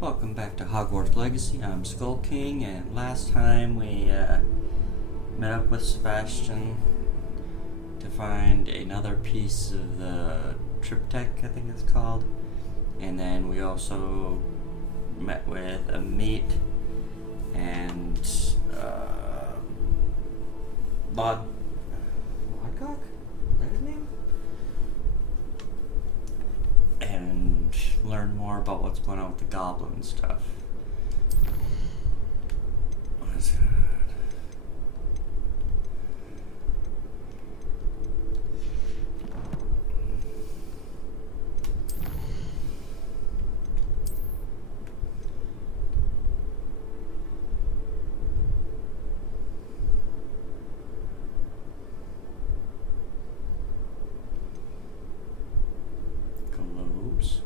Welcome back to Hogwarts Legacy. I'm Skull King, and last time we met up with Sebastian to find another piece of the triptych, I think it's called. And then we also met with a mate and Lodgok? Is that his name? And learn more about what's going on with the goblin stuff. What is that? Globes.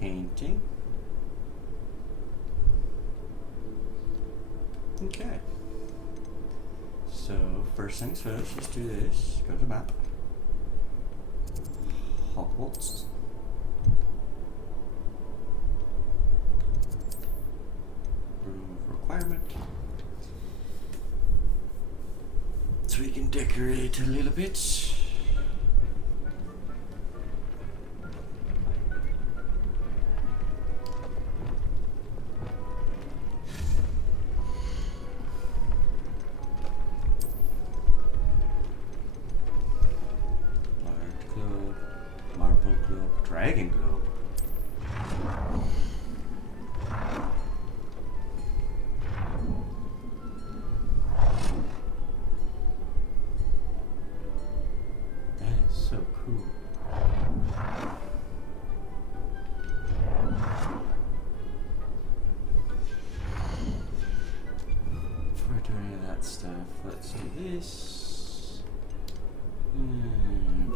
Painting. Okay. So, first things first, let's do this. Go to the map. Hogwarts. Room requirement. So we can decorate a little bit. Marble globe, dragon globe. That is so cool. Before I do any of that stuff, let's do this.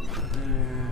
Put it there.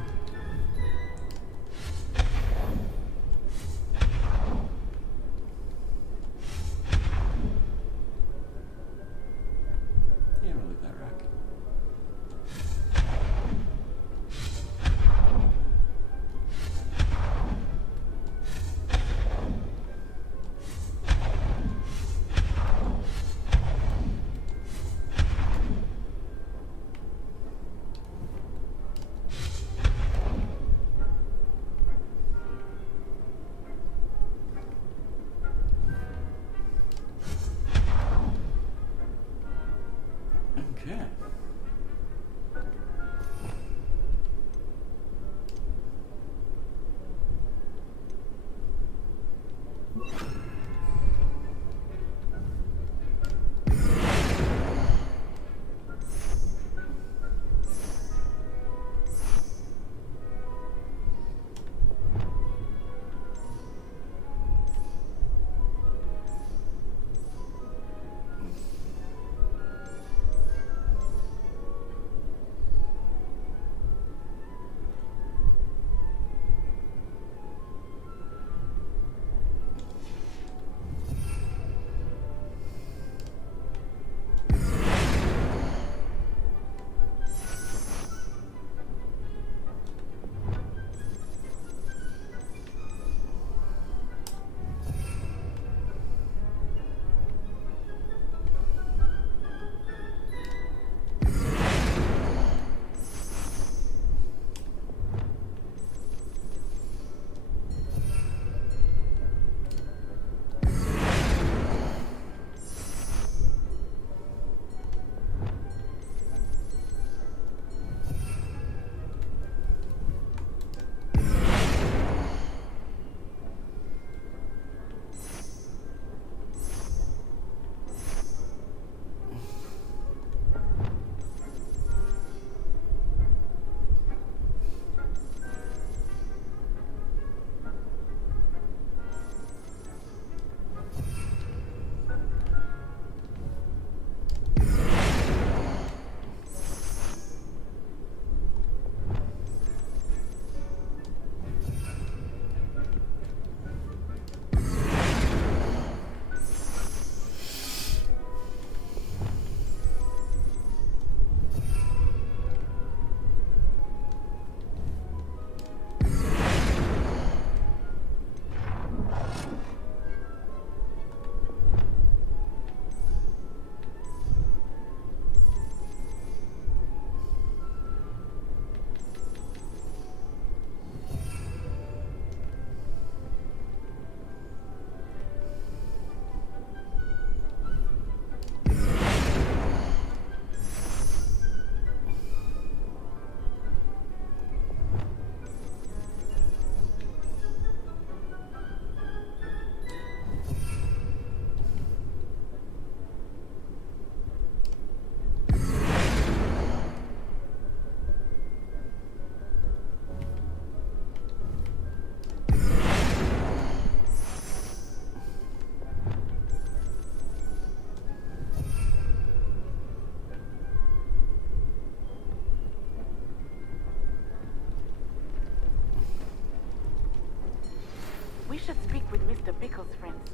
We should speak with Mr. Bickle's friends.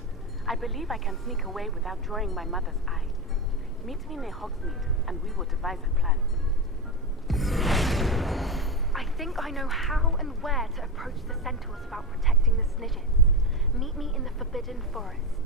I believe I can sneak away without drawing my mother's eye. Meet me near Hogsmeade, and we will devise a plan. I think I know how and where to approach the centaurs about protecting the Snidgets. Meet me in the Forbidden Forest.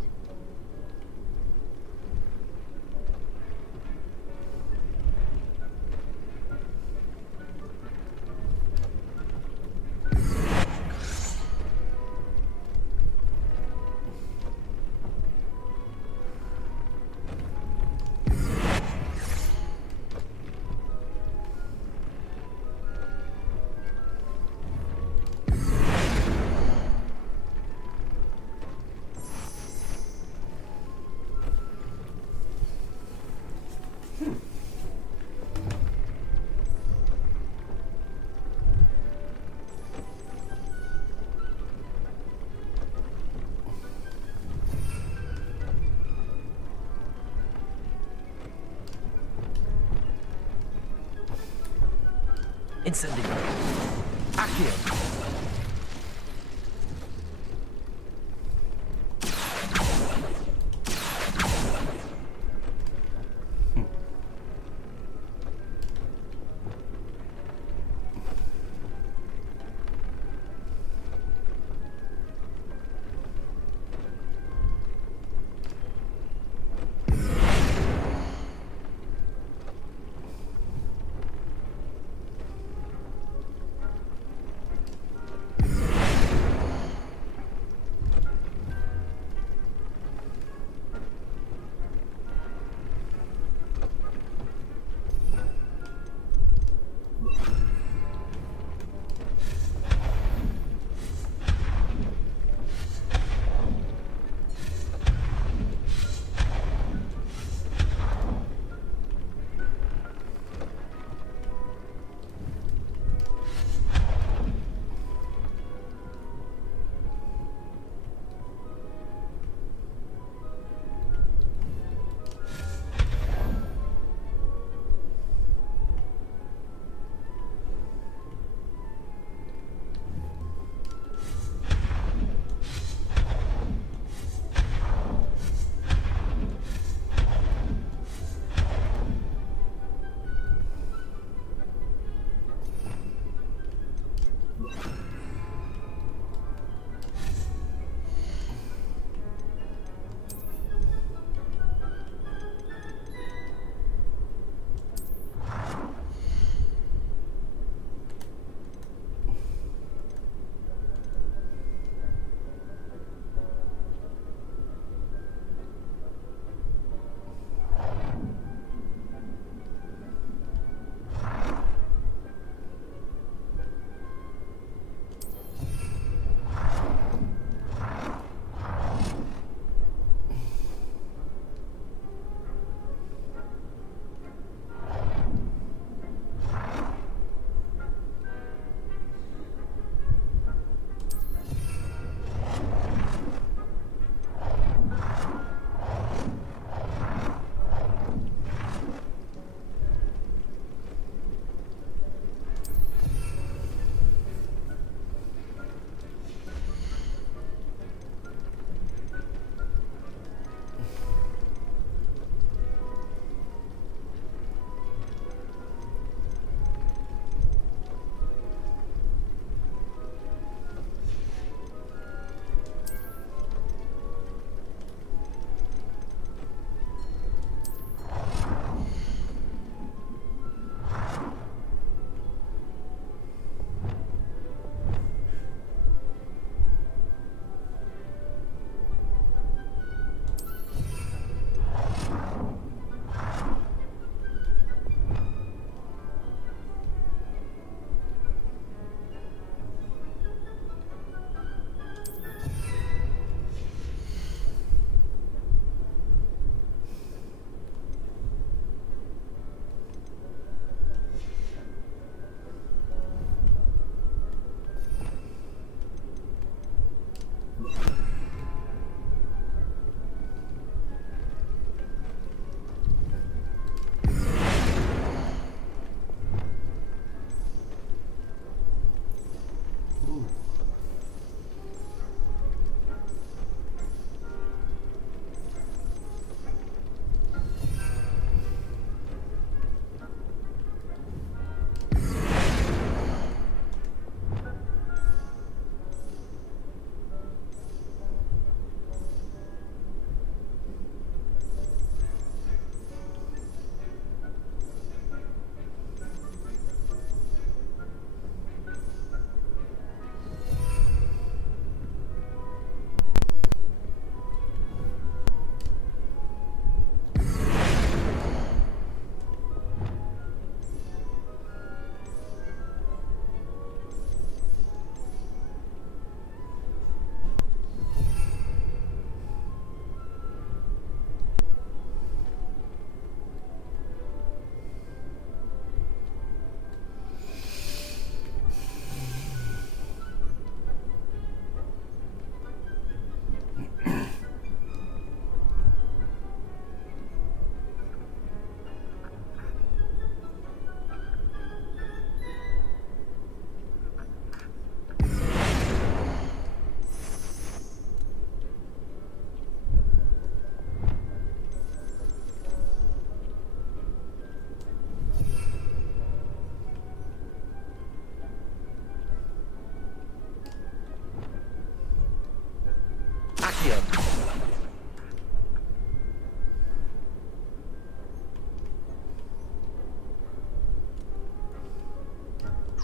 Incendio. Accio.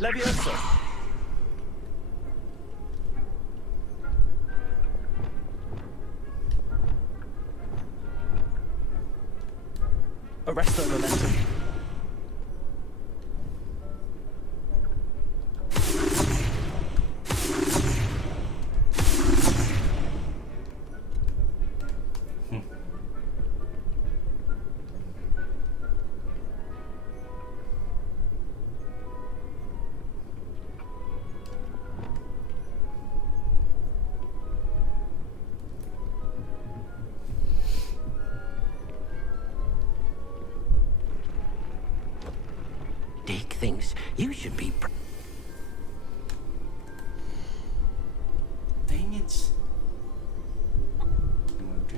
Leviosa! Arrest the momentum. Dick thinks you should be Dang it.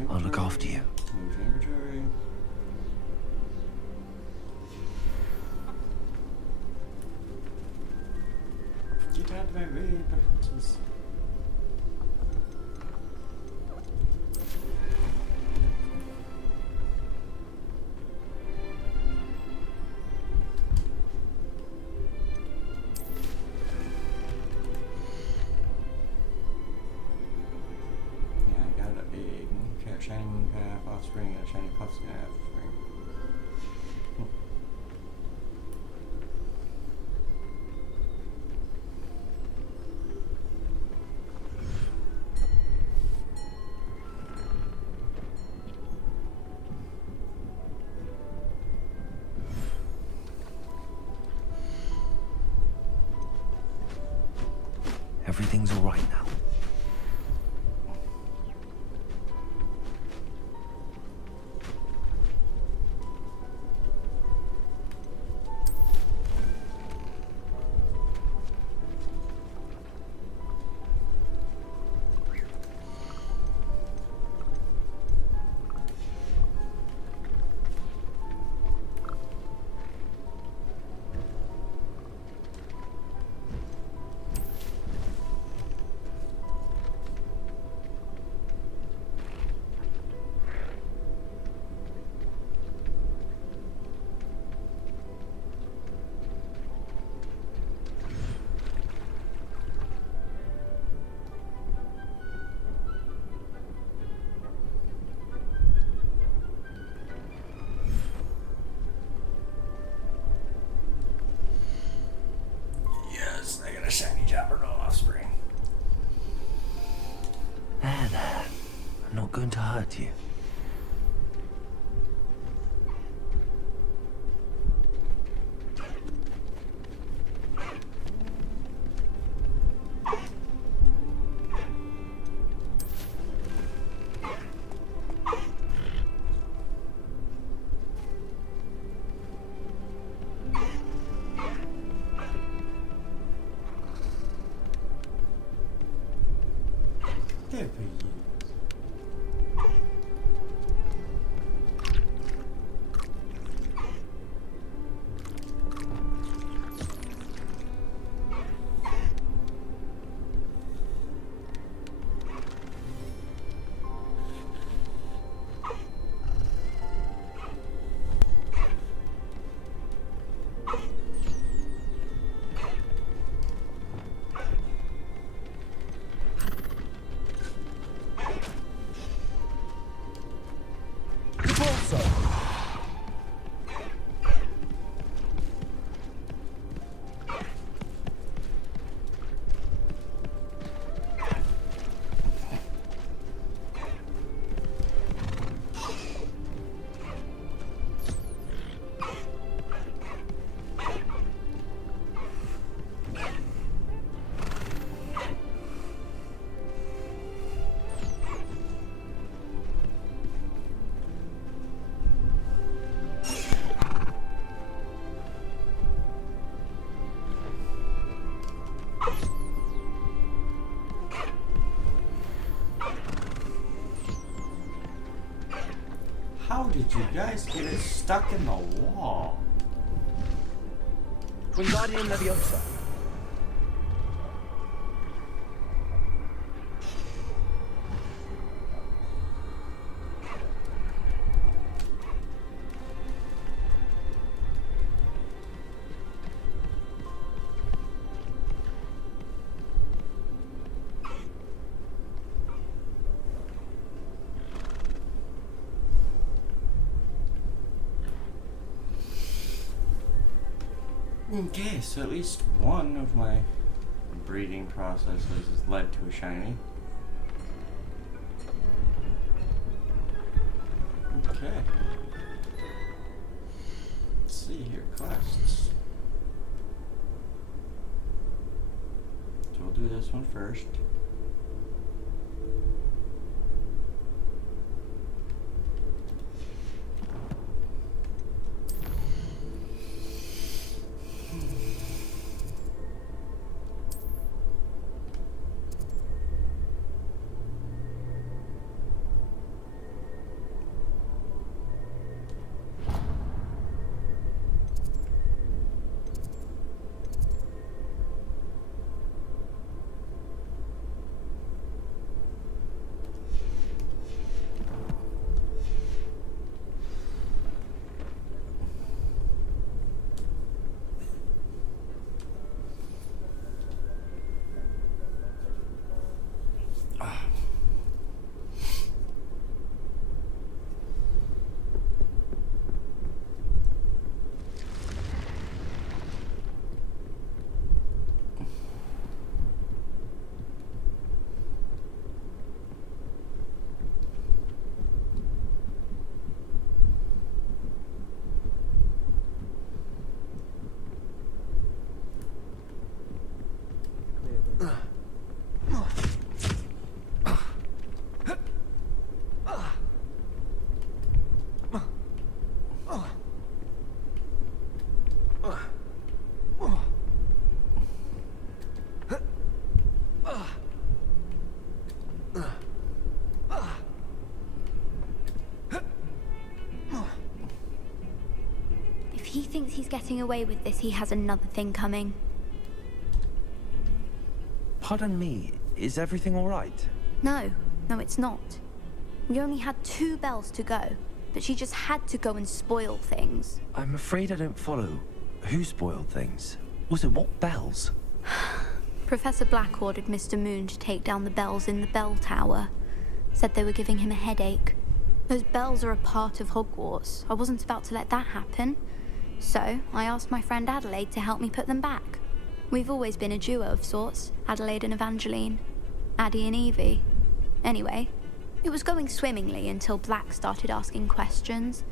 I'll look after you. Move to inventory. Get out of my way, buttons. Yeah, I got a big shiny moon calf offspring and a shiny puff skin offspring. Everything's all right now. Yes, I got a shiny Jabberjaw offspring. There. I'm not going to hurt you. There for you. How did you guys get it stuck in the wall? Wingardium Leviosa. Okay, so at least one of my breeding processes has led to a shiny. Okay. Let's see here, quests. So we'll do this one first. If he thinks he's getting away with this, he has another thing coming. Pardon me, is everything all right? No, it's not. We only had 2 bells to go, but she just had to go and spoil things. I'm afraid I don't follow. Who spoiled things? Also, what bells? Professor Black ordered Mr. Moon to take down the bells in the bell tower. Said they were giving him a headache. Those bells are a part of Hogwarts. I wasn't about to let that happen. So, I asked my friend Adelaide to help me put them back. We've always been a duo of sorts, Adelaide and Evangeline. Addie and Evie. Anyway, it was going swimmingly until Black started asking questions.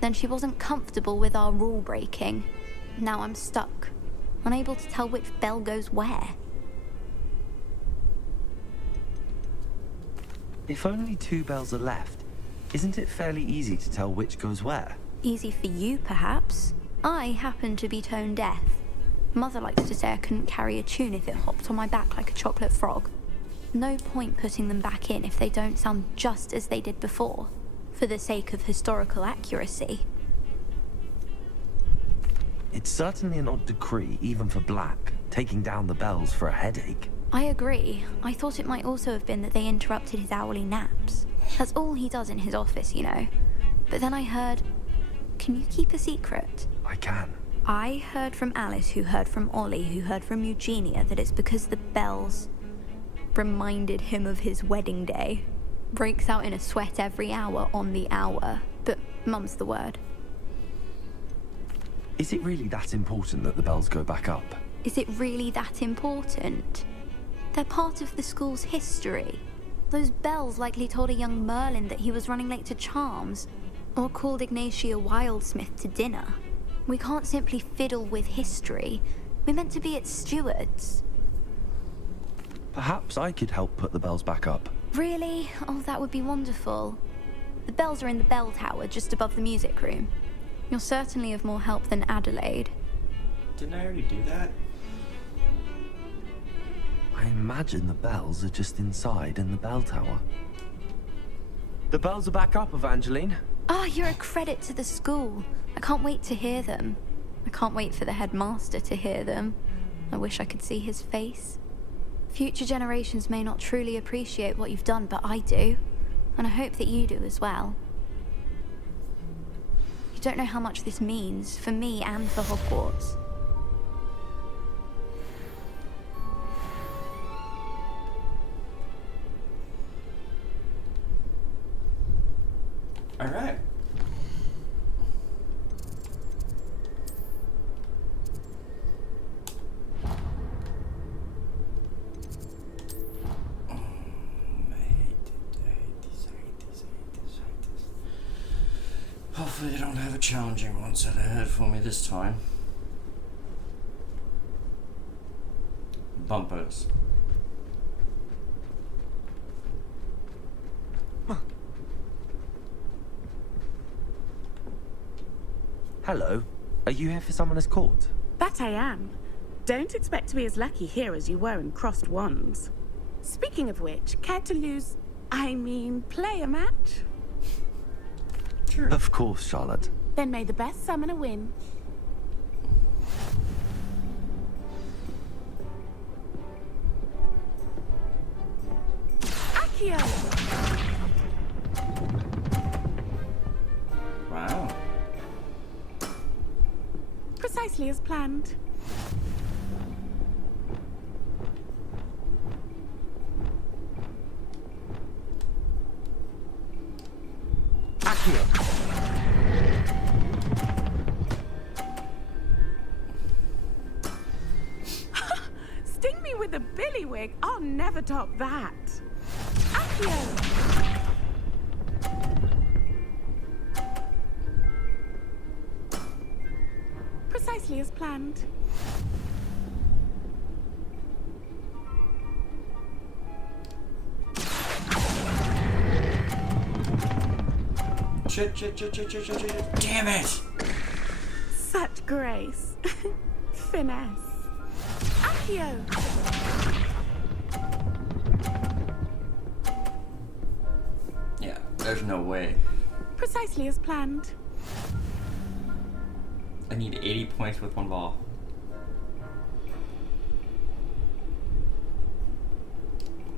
Then she wasn't comfortable with our rule breaking. Now I'm stuck, unable to tell which bell goes where. If only 2 bells are left, isn't it fairly easy to tell which goes where? Easy for you, perhaps. I happen to be tone deaf. Mother likes to say I couldn't carry a tune if it hopped on my back like a chocolate frog. No point putting them back in if they don't sound just as they did before, for the sake of historical accuracy. It's certainly an odd decree, even for Black, taking down the bells for a headache. I agree. I thought it might also have been that they interrupted his hourly naps. That's all he does in his office, you know. But then I heard... Can you keep a secret? I can. I heard from Alice, who heard from Ollie, who heard from Eugenia, that it's because the bells reminded him of his wedding day. Breaks out in a sweat every hour on the hour. But mum's the word. Is it really that important that the bells go back up? Is it really that important? They're part of the school's history. Those bells likely told a young Merlin that he was running late to Charms, or called Ignatia Wildsmith to dinner. We can't simply fiddle with history. We're meant to be its stewards. Perhaps I could help put the bells back up. Really? Oh, that would be wonderful. The bells are in the bell tower, just above the music room. You're certainly of more help than Adelaide. Didn't I already do that? I imagine the bells are just inside in the bell tower. The bells are back up, Evangeline. You're a credit to the school. I can't wait to hear them. I can't wait for the headmaster to hear them. I wish I could see his face. Future generations may not truly appreciate what you've done, but I do. And I hope that you do as well. You don't know how much this means, for me and for Hogwarts. Hopefully they don't have a challenging one set ahead for me this time. Bumpers. Hello. Are you here for Summoner's Court? That I am. Don't expect to be as lucky here as you were in Crossed Wands. Speaking of which, care to play a match? Sure. Of course, Charlotte. Then may the best summoner win. Accio! Wow. Precisely as planned. Accio. Sting me with a billywig. I'll never top that. Accio! Precisely as planned. Shit. Damn it! Such grace. Finesse. Accio! Yeah, there's no way. Precisely as planned. I need 80 points with one ball.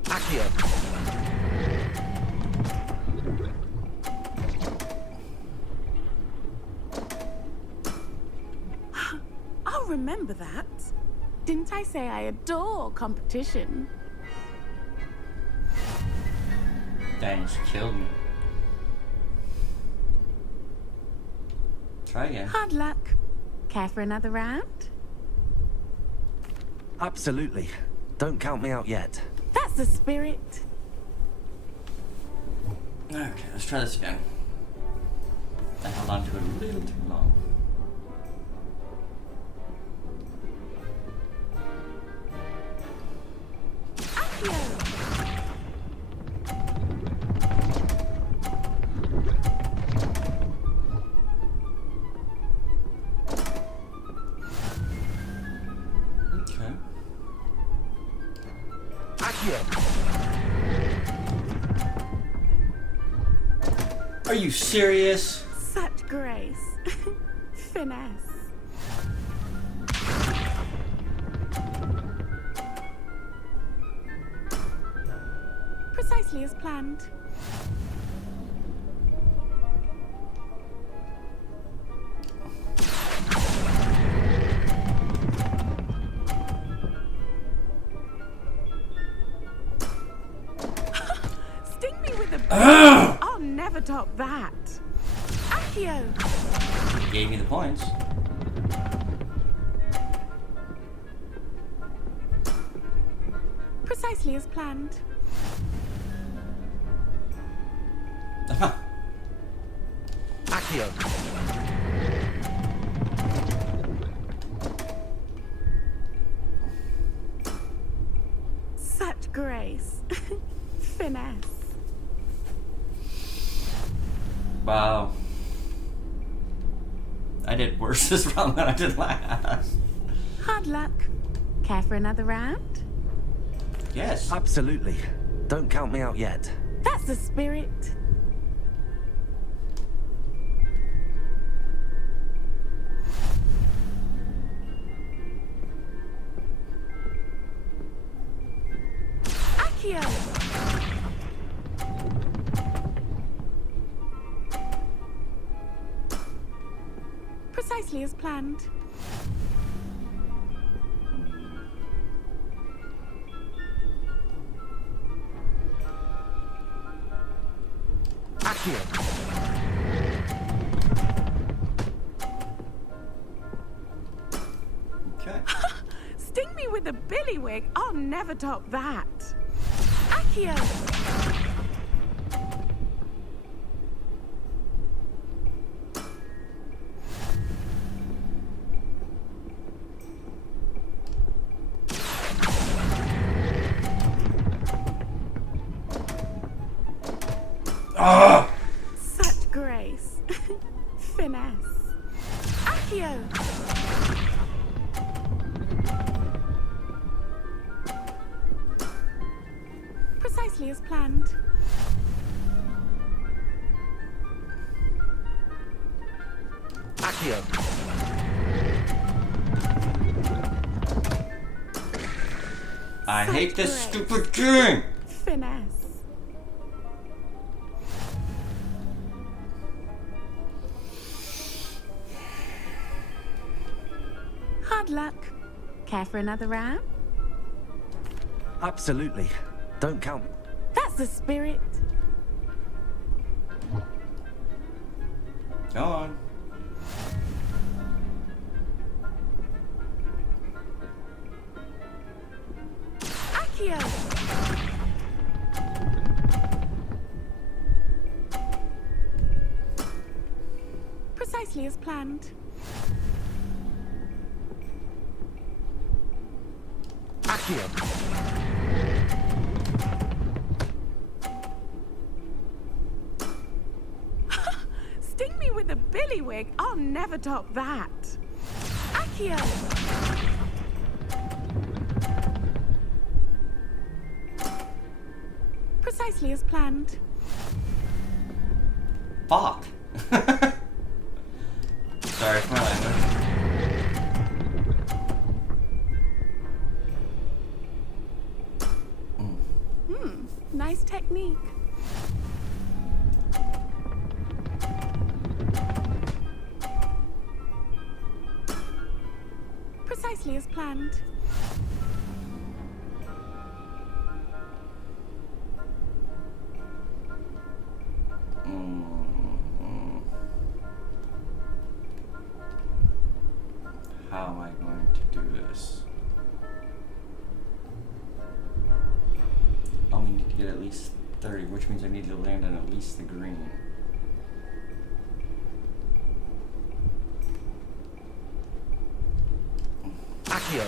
Accio. I'll remember that. Didn't I say I adore competition? Dang, she killed me. Try again. Hard luck. Care for another round? Absolutely. Don't count me out yet. That's the spirit. Okay, let's try this again. I held on to it a little too long. Accio! Okay. Accio. Are you serious? Such grace. Finesse. Precisely as planned. Sting me with a Ugh! I'll never top that. Accio! You gave me the points. Precisely as planned. Accio. Such grace. Finesse. Wow. I did worse this round than I did last. Hard luck. Care for another round? Yes. Absolutely. Don't count me out yet. That's the spirit. Accio! Precisely as planned. Accio. Okay. Sting me with a billywig. I'll never top that. Accio! Ah! Such grace. Finesse. Accio! Precisely as planned. Accio. I Such hate this grace. stupid game! Finesse. Hard luck. Care for another round? Absolutely. Don't count. That's the spirit. Go on. Accio! Precisely as planned. Accio. Sting me with a billywig. I'll never top that. Accio! Precisely as planned. Fuck. Sorry for my language. Nice technique. Precisely as planned. How am I going to do this? Oh, we need to get at least 30, which means I need to land on at least the green. Accio.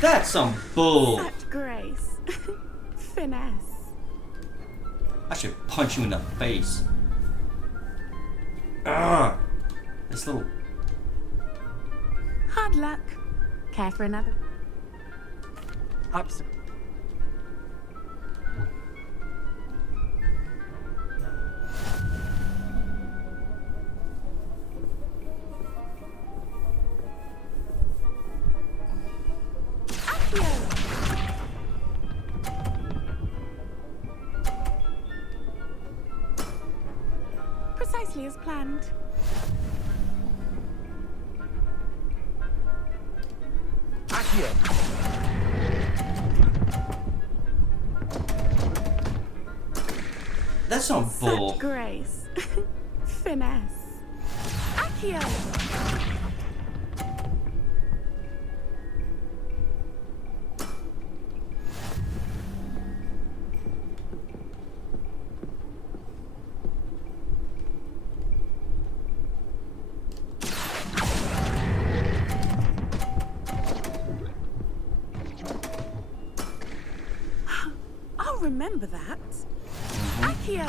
That's some bull! Such grace. Finesse. I should punch you in the face. Ugh! This little... Hard luck. Care for another? Absolutely. Accio! Precisely as planned. Accio. That's some bull. Such grace. Finesse. Accio! I'll remember that. Accio!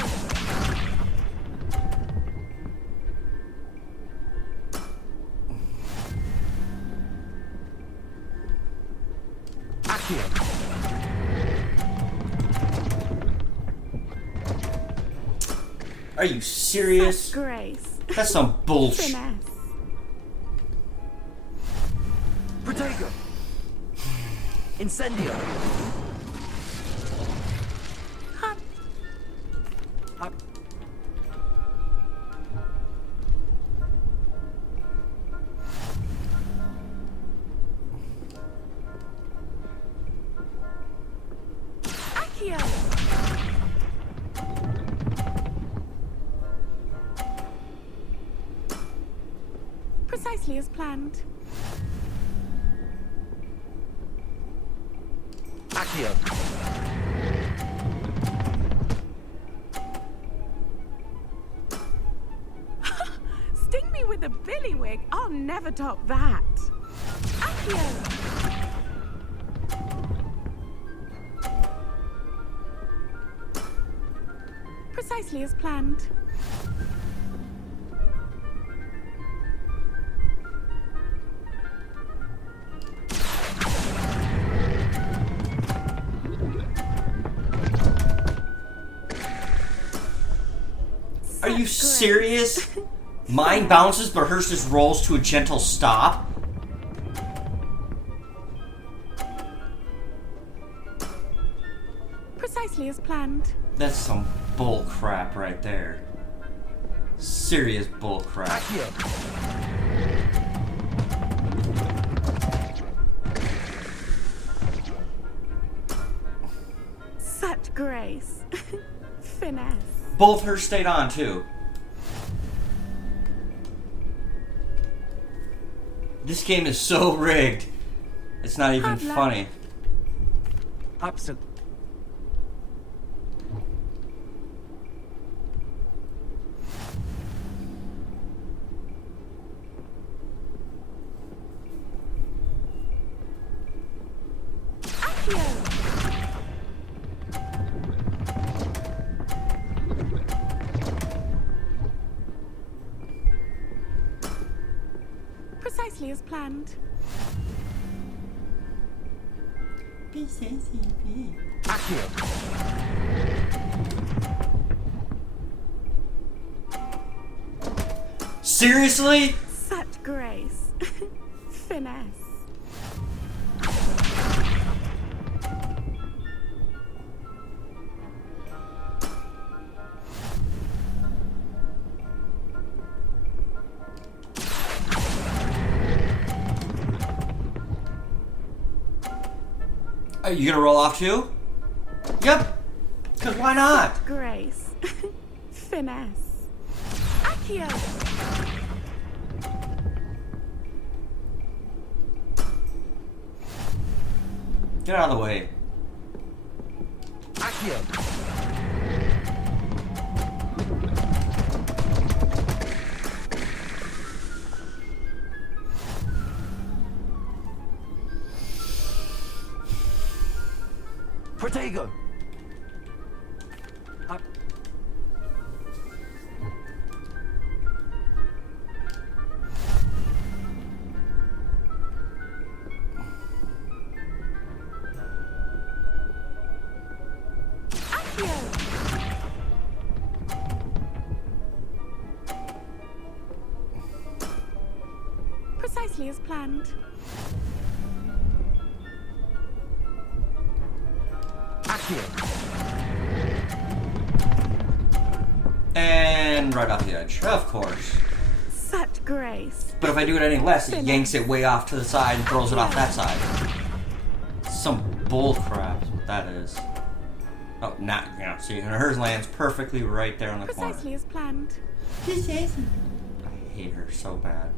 Accio. Are you serious? Such grace. That's some bullshit. Finesse. Protego. Incendio. Hard. Up. Accio! Precisely as planned. Accio. Sting me with a billywig. I'll never top that. Accio! Precisely as planned. Are you serious? Mine bounces, but hers just rolls to a gentle stop? Precisely as planned. That's some bull crap right there. Serious bull crap. Such grace. Finesse. Both hers stayed on, too. This game is so rigged. It's not even Hard luck. funny. Absolutely. Precisely as planned. Seriously? Such grace. Finesse. Are you gonna roll off too? Yep. Cause why not? Grace. Finesse. Accio. Get out of the way. Protego. Precisely as planned. And right off the edge. Of course. Such grace. But if I do it any less, it yanks it way off to the side and throws it off that side. Some bull crap is what that is. Oh, not, you know, see, and hers lands perfectly right there on the corner. Precisely as planned. I hate her so bad.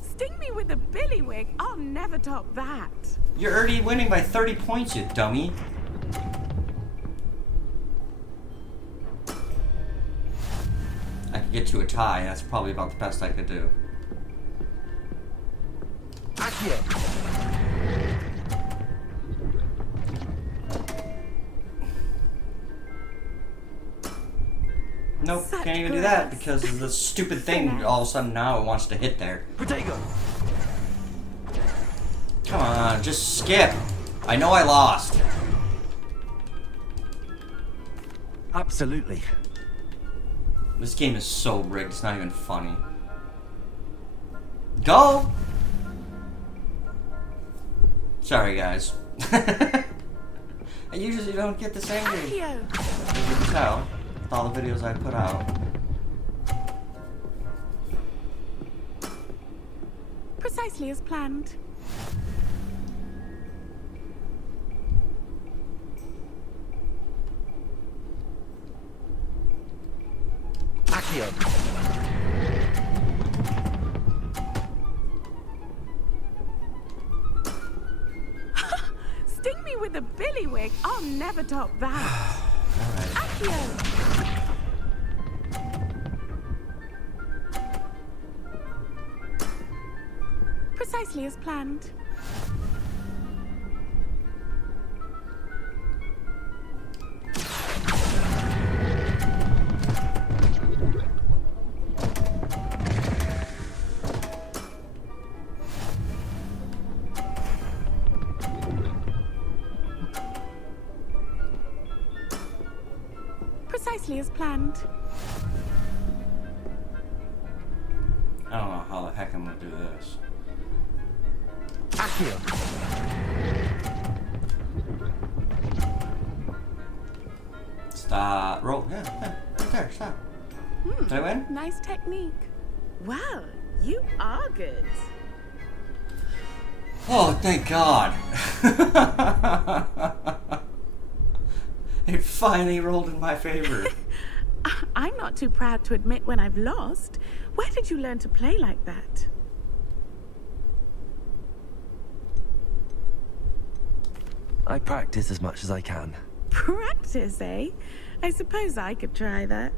Sting me with a billywig. I'll never top that. You're already winning by 30 points, you dummy. I could get to a tie. That's probably about the best I could do. Nope, Such can't even do that grace. because of the stupid thing. All of a sudden now it wants to hit there. Protego. Come on, just skip. I know I lost. Absolutely. This game is so rigged, it's not even funny. Go! Sorry, guys. I usually don't get this angry. Accio. As you can tell, with all the videos I put out. Precisely as planned. Sting me with a billywig. I'll never top that. Alright. Accio. Precisely as planned. Precisely as planned. I don't know how the heck I'm gonna do this. Accio. Stop. Roll. Yeah, right there. Stop. Did I win? Nice technique. Well, you are good. Oh, thank God. It finally rolled in my favor. I'm not too proud to admit when I've lost. Where did you learn to play like that? I practice as much as I can. Practice, eh? I suppose I could try that.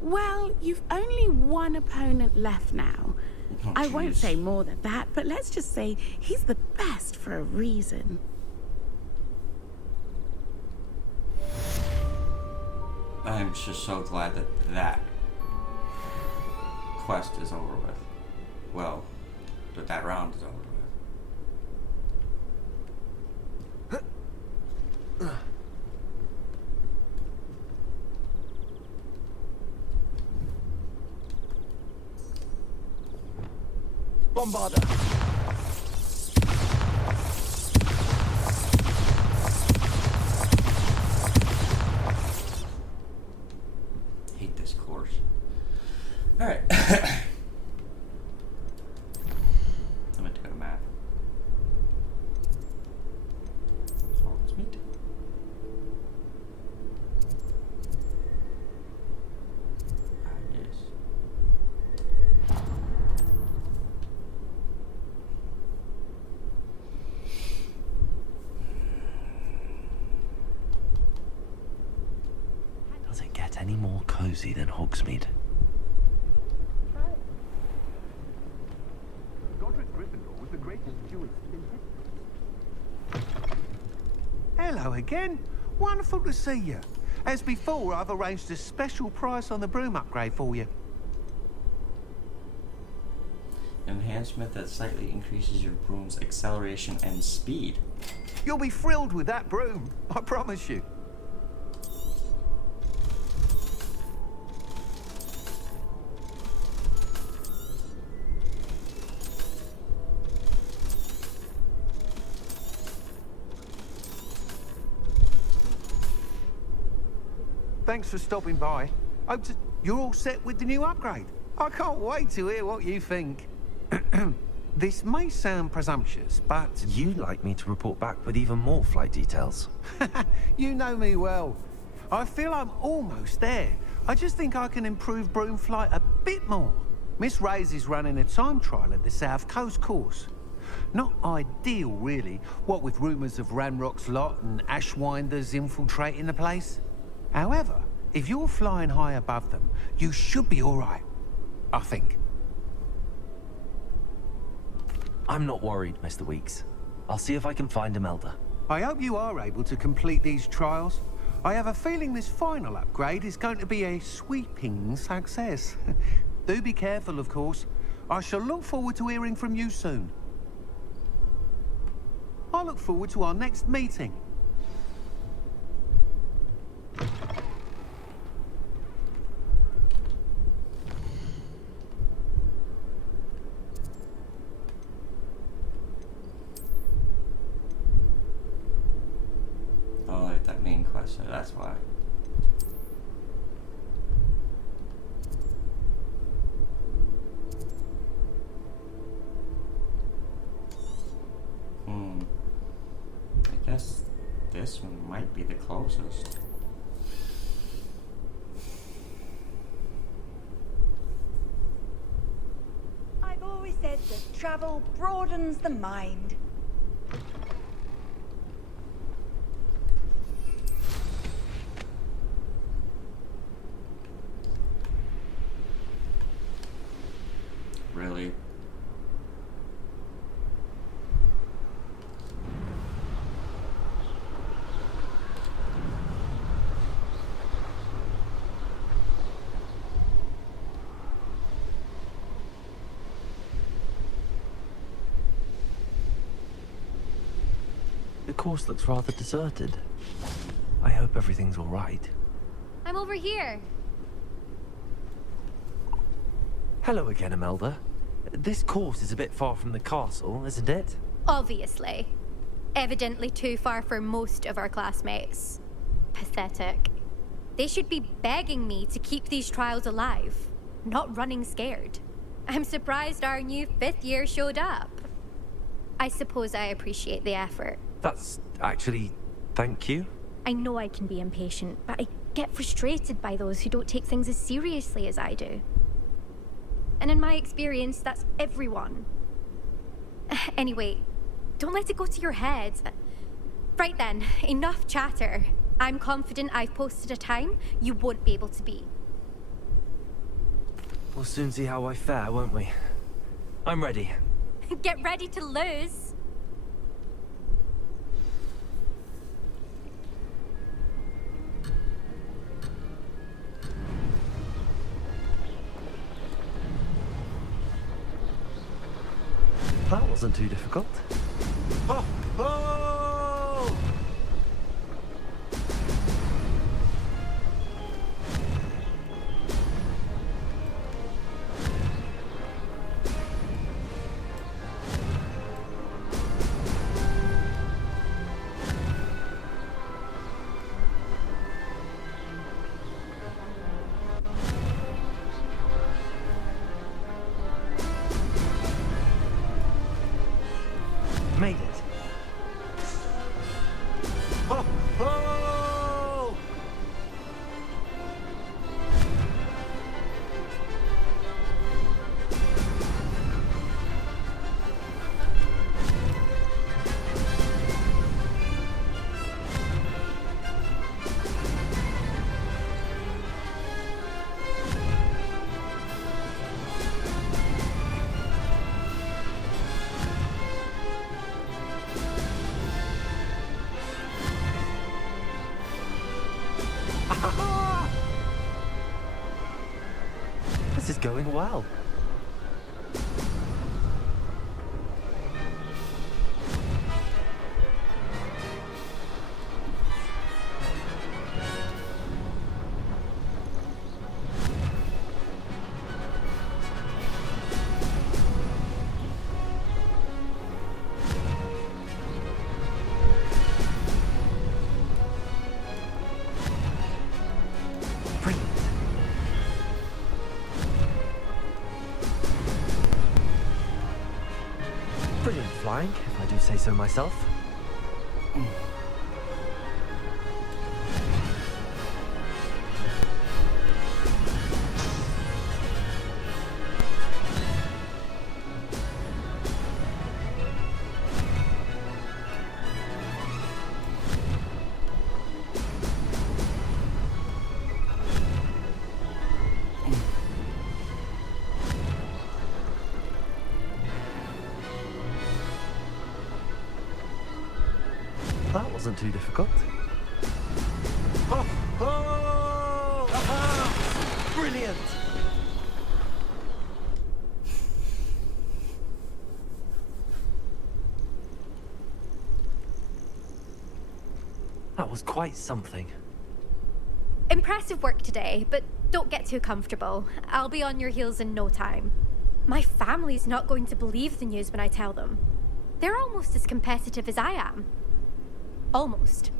Well, you've only one opponent left now. Oh, I won't jeez. say more than that, but let's just say he's the best for a reason. I'm just so glad that that quest is over with. Well, that round is over with. Bombarder. Hate this course. Alright. I'm going to go to math. So let's meet. Yes. Does it get any more cozy than Hogsmeade? Was the greatest steward in history. Hello again. Wonderful to see you. As before, I've arranged a special price on the broom upgrade for you. An enhancement that slightly increases your broom's acceleration and speed. You'll be thrilled with that broom, I promise you. Thanks for stopping by. You're all set with the new upgrade. I can't wait to hear what you think. This may sound presumptuous, but You'd like me to report back with even more flight details. you know me well. I feel I'm almost there. I just think I can improve broom flight a bit more. Miss Ray's is running a time trial at the South Coast course. Not ideal, really, what with rumours of Ranrock's lot and Ashwinders infiltrating the place. However, if you're flying high above them, you should be all right, I think. I'm not worried, Mr. Weeks. I'll see if I can find Imelda. I hope you are able to complete these trials. I have a feeling this final upgrade is going to be a sweeping success. Do be careful, of course. I shall look forward to hearing from you soon. I look forward to our next meeting. Oh, like that main quest, so that's why. I guess this one might be the closest. I've always said that travel broadens the mind. Really? the course looks rather deserted. I hope everything's all right. I'm over here. Hello again, Imelda. This course is a bit far from the castle, isn't it? Obviously. Evidently too far for most of our classmates. Pathetic. They should be begging me to keep these trials alive, not running scared. I'm surprised our new 5th year showed up. I suppose I appreciate the effort. That's actually... thank you. I know I can be impatient, but I get frustrated by those who don't take things as seriously as I do. And in my experience, that's everyone. Anyway, don't let it go to your head. Right then, enough chatter. I'm confident I've posted a time you won't be able to beat. We'll soon see how I fare, won't we? I'm ready. Get ready to lose. That wasn't too difficult. Oh! Oh! Made it. Oh! Oh! This is going well. Brilliant. Brilliant flying, if I do say so myself. That wasn't too difficult. Oh! Oh! Aha! Brilliant! That was quite something. Impressive work today, but don't get too comfortable. I'll be on your heels in no time. My family's not going to believe the news when I tell them. They're almost as competitive as I am. Almost.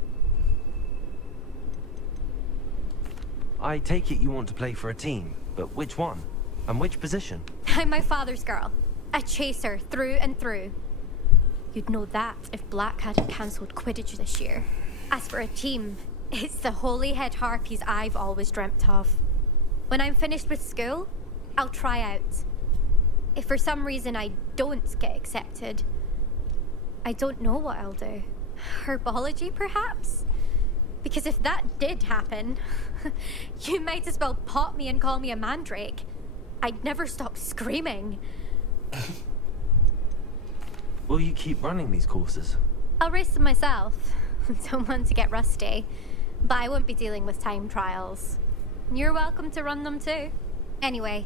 I take it you want to play for a team, but which one? And which position? I'm my father's girl. A chaser through and through. You'd know that if Black hadn't cancelled Quidditch this year. As for a team, it's the holy-head harpies I've always dreamt of. When I'm finished with school, I'll try out. If for some reason I don't get accepted, I don't know what I'll do. Herbology, perhaps? Because if that did happen, you might as well pop me and call me a mandrake. I'd never stop screaming. Will you keep running these courses? I'll race them myself. Don't want to get rusty. But I won't be dealing with time trials. You're welcome to run them too. Anyway,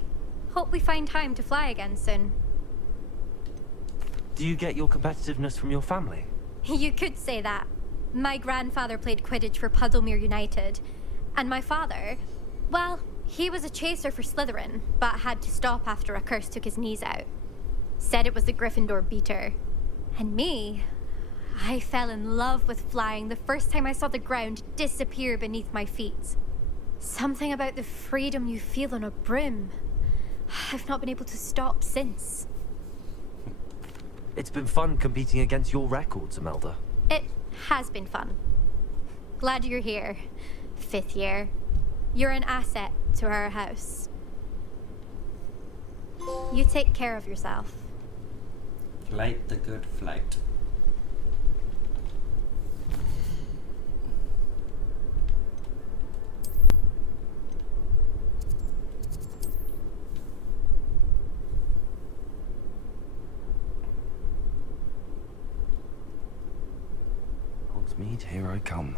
hope we find time to fly again soon. Do you get your competitiveness from your family? You could say that. My grandfather played Quidditch for Puddlemere United. And my father, well, he was a chaser for Slytherin, but had to stop after a curse took his knees out. Said it was the Gryffindor beater. And me, I fell in love with flying the first time I saw the ground disappear beneath my feet. Something about the freedom you feel on a broom. I've not been able to stop since. It's been fun competing against your records, Imelda. It has been fun. Glad you're here. 5th year. You're an asset to our house. You take care of yourself. Flight the good flight. Hogsmeade, here I come.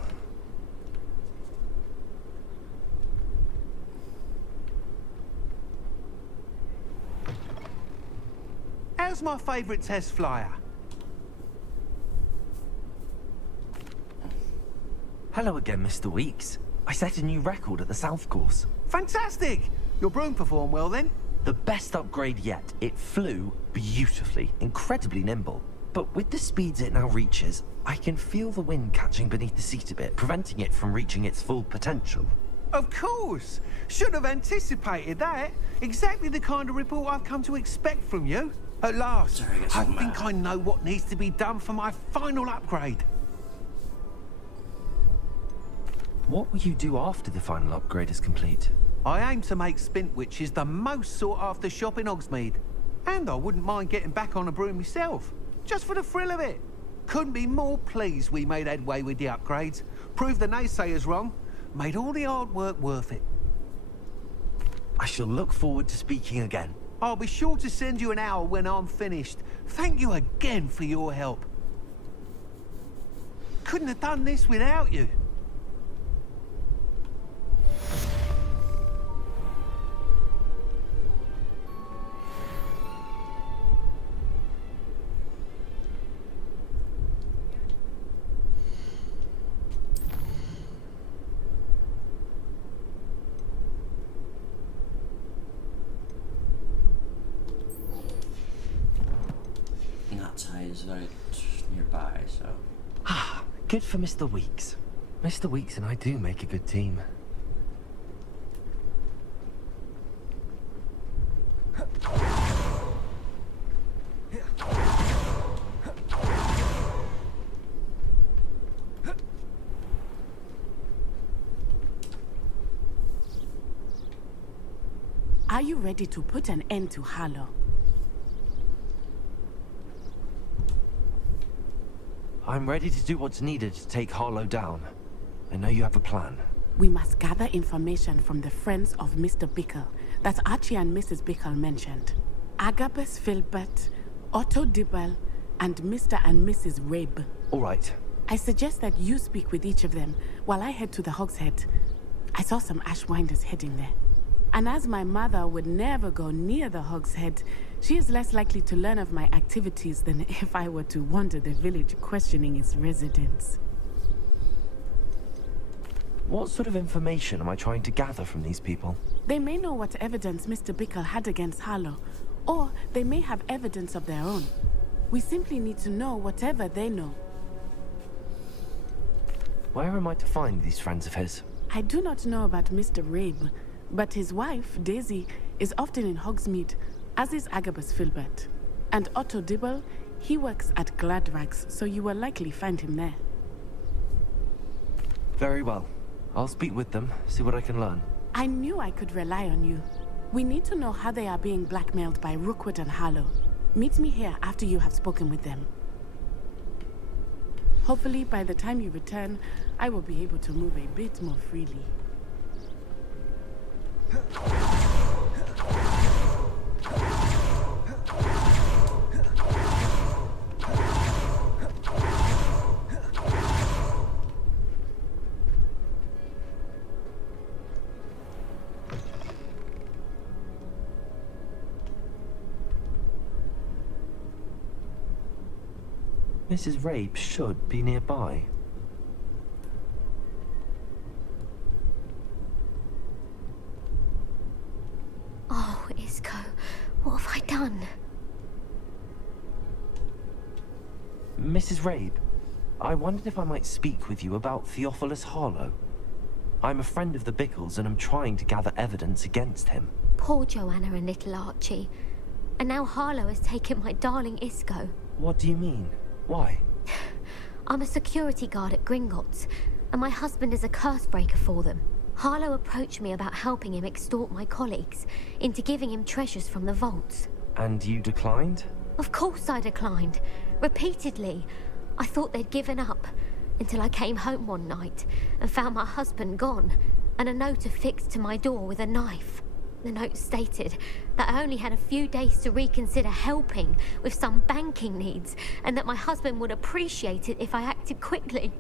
How's my favourite test flyer? Hello again, Mr. Weeks. I set a new record at the South Course. Fantastic! Your broom performed well then? The best upgrade yet. It flew beautifully, incredibly nimble. But with the speeds it now reaches, I can feel the wind catching beneath the seat a bit, preventing it from reaching its full potential. Of course! Should have anticipated that. Exactly the kind of report I've come to expect from you. At last, Sorry, I think I know what needs to be done for my final upgrade. What will you do after the final upgrade is complete? I aim to make Spintwitches the most sought-after shop in Hogsmeade. And I wouldn't mind getting back on a broom myself, just for the thrill of it. Couldn't be more pleased we made headway with the upgrades. Proved the naysayers wrong. Made all the hard work worth it. I shall look forward to speaking again. I'll be sure to send you an hour when I'm finished. Thank you again for your help. Couldn't have done this without you. Is right nearby, so. Ah, good for Mr. Weeks. Mr. Weeks and I do make a good team. Are you ready to put an end to Harlow? I'm ready to do what's needed to take Harlow down. I know you have a plan. We must gather information from the friends of Mr. Bickle that Archie and Mrs. Bickle mentioned. Agabus Filbert, Otto Dibble, and Mr. and Mrs. Rabe. All right. I suggest that you speak with each of them while I head to the Hogshead. I saw some Ashwinders heading there. And as my mother would never go near the Hogshead, she is less likely to learn of my activities than if I were to wander the village questioning its residents. What sort of information am I trying to gather from these people? They may know what evidence Mr. Bickle had against Harlow, or they may have evidence of their own. We simply need to know whatever they know. Where am I to find these friends of his? I do not know about Mr. Rabe, but his wife, Daisy, is often in Hogsmeade, as is Agabus Filbert. And Otto Dibble, he works at Gladrags, so you will likely find him there. Very well. I'll speak with them, see what I can learn. I knew I could rely on you. We need to know how they are being blackmailed by Rookwood and Harlow. Meet me here after you have spoken with them. Hopefully, by the time you return, I will be able to move a bit more freely. Mrs. Rabe should be nearby. Oh, Isco, what have I done? Mrs. Rabe, I wondered if I might speak with you about Theophilus Harlow. I'm a friend of the Bickles and I'm trying to gather evidence against him. Poor Joanna and little Archie. And now Harlow has taken my darling Isco. What do you mean? Why? I'm a security guard at Gringotts, and my husband is a curse breaker for them. Harlow approached me about helping him extort my colleagues into giving him treasures from the vaults. And you declined? Of course I declined. Repeatedly. I thought they'd given up, until I came home one night and found my husband gone, and a note affixed to my door with a knife. The note stated that I only had a few days to reconsider helping with some banking needs, and that my husband would appreciate it if I acted quickly.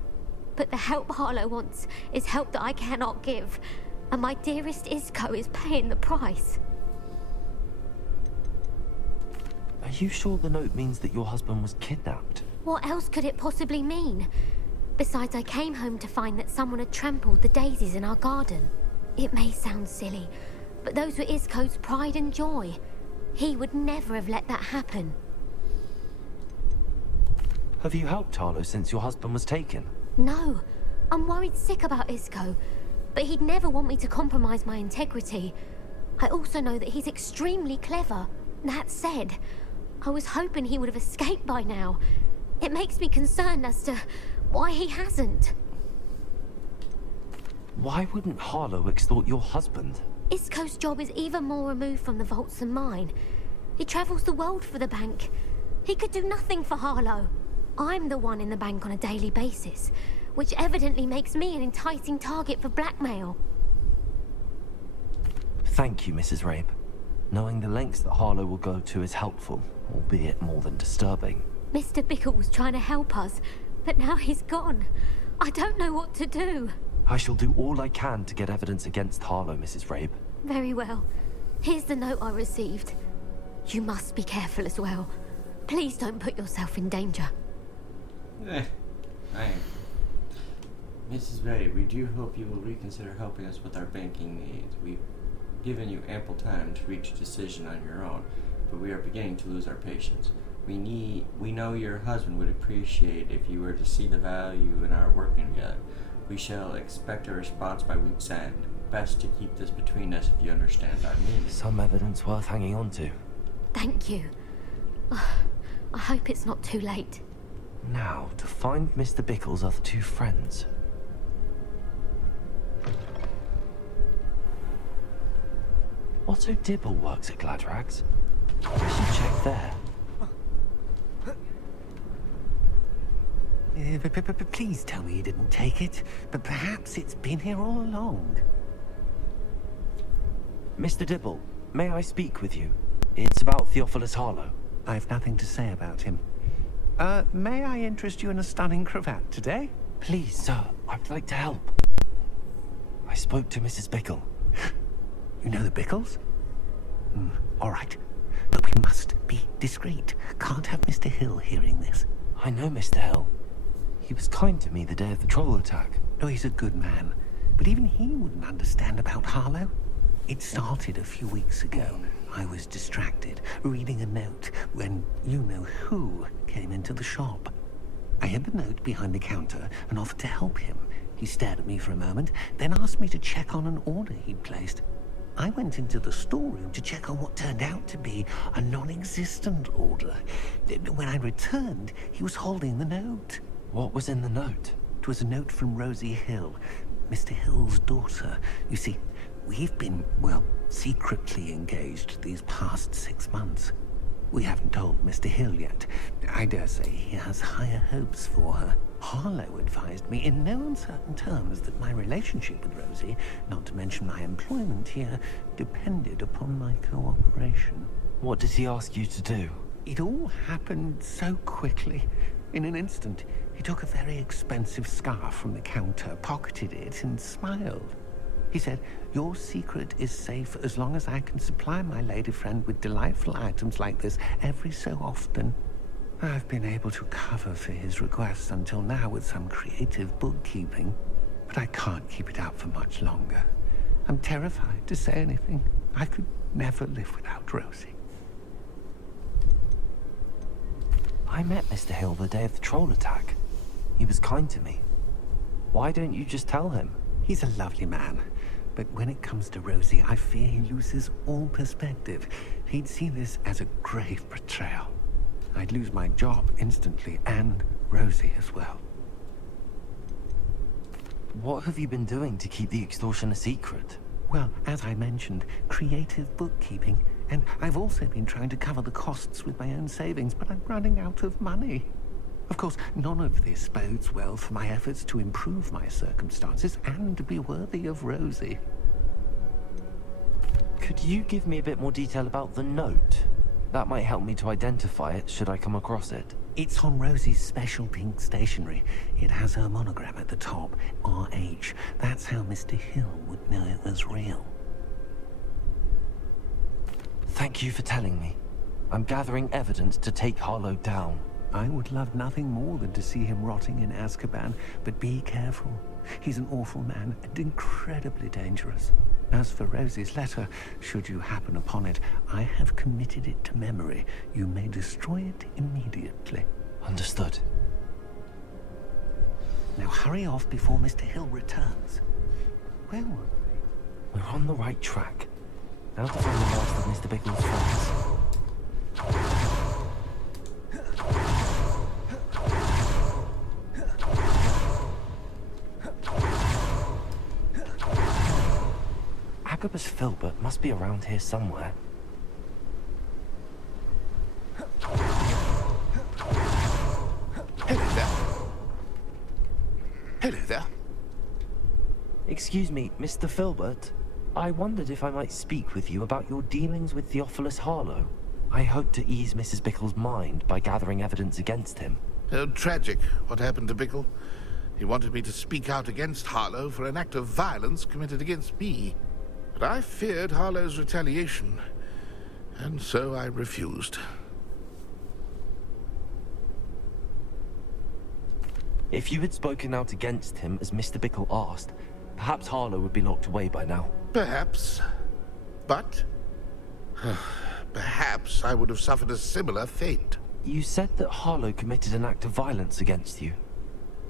But the help Harlow wants is help that I cannot give, and my dearest Isco is paying the price. Are you sure the note means that your husband was kidnapped? What else could it possibly mean? Besides, I came home to find that someone had trampled the daisies in our garden. It may sound silly, but those were Isco's pride and joy. He would never have let that happen. Have you helped Harlow since your husband was taken? No, I'm worried sick about Isco, but he'd never want me to compromise my integrity. I also know that he's extremely clever. That said, I was hoping he would have escaped by now. It makes me concerned as to why he hasn't. Why wouldn't Harlow extort your husband? Isco's job is even more removed from the vaults than mine. He travels the world for the bank. He could do nothing for Harlow. I'm the one in the bank on a daily basis, which evidently makes me an enticing target for blackmail. Thank you, Mrs. Rabe. Knowing the lengths that Harlow will go to is helpful, albeit more than disturbing. Mr. Bickle was trying to help us, but now he's gone. I don't know what to do. I shall do all I can to get evidence against Harlow, Mrs. Rabe. Very well. Here's the note I received. You must be careful as well. Please don't put yourself in danger. I am. Mrs. Ray, we do hope you will reconsider helping us with our banking needs. We've given you ample time to reach a decision on your own, but we are beginning to lose our patience. We know your husband would appreciate if you were to see the value in our working together. We shall expect a response by week's end. Best to keep this between us if you understand our meaning. Some evidence worth hanging on to. Thank you. I hope it's not too late. Now, to find Mr. Bickle's other two friends. Otto Dibble works at Gladrags. I should check there. Please tell me you didn't take it, but perhaps it's been here all along. Mr. Dibble, may I speak with you? It's about Theophilus Harlow. I've nothing to say about him. May I interest you in a stunning cravat today? Please, sir, I'd like to help. I spoke to Mrs. Bickle. You know the Bickles? All right. But we must be discreet. Can't have Mr. Hill hearing this. I know Mr. Hill. He was kind to me the day of the troll attack. Oh, he's a good man. But even he wouldn't understand about Harlow. It started a few weeks ago. I was distracted, reading a note, when you-know-who came into the shop. I hid the note behind the counter and offered to help him. He stared at me for a moment, then asked me to check on an order he'd placed. I went into the storeroom to check on what turned out to be a non-existent order. When I returned, he was holding the note. What was in the note? It was a note from Rosie Hill, Mr. Hill's daughter. You see, we've been, well, secretly engaged these past 6 months. We haven't told Mr. Hill yet. I dare say he has higher hopes for her. Harlow advised me in no uncertain terms that my relationship with Rosie, not to mention my employment here, depended upon my cooperation. What did he ask you to do? It all happened so quickly. In an instant, he took a very expensive scarf from the counter, pocketed it, and smiled. He said, "Your secret is safe as long as I can supply my lady friend with delightful items like this every so often." I've been able to cover for his requests until now with some creative bookkeeping, but I can't keep it up for much longer. I'm terrified to say anything. I could never live without Rosie. I met Mr. Hill the day of the troll attack. He was kind to me. Why don't you just tell him? He's a lovely man, but when it comes to Rosie, I fear he loses all perspective. He'd see this as a grave betrayal. I'd lose my job instantly, and Rosie as well. What have you been doing to keep the extortion a secret? Well, as I mentioned, creative bookkeeping, and I've also been trying to cover the costs with my own savings, but I'm running out of money. Of course, none of this bodes well for my efforts to improve my circumstances and to be worthy of Rosie. Could you give me a bit more detail about the note? That might help me to identify it should I come across it. It's on Rosie's special pink stationery. It has her monogram at the top, RH. That's how Mr. Hill would know it was real. Thank you for telling me. I'm gathering evidence to take Harlow down. I would love nothing more than to see him rotting in Azkaban, but be careful. He's an awful man and incredibly dangerous. As for Rosie's letter, should you happen upon it, I have committed it to memory. You may destroy it immediately. Understood. Now hurry off before Mr. Hill returns. Where were we? We're on the right track. Now to find the last of Mr. Bickle's friends. Agabus Filbert must be around here somewhere. Hello there. Hello there. Excuse me, Mr. Filbert. I wondered if I might speak with you about your dealings with Theophilus Harlow. I hope to ease Mrs. Bickle's mind by gathering evidence against him. Oh, tragic what happened to Bickle. He wanted me to speak out against Harlow for an act of violence committed against me. But I feared Harlow's retaliation, and so I refused. If you had spoken out against him as Mr. Bickle asked, perhaps Harlow would be locked away by now. Perhaps. But perhaps I would have suffered a similar fate. You said that Harlow committed an act of violence against you.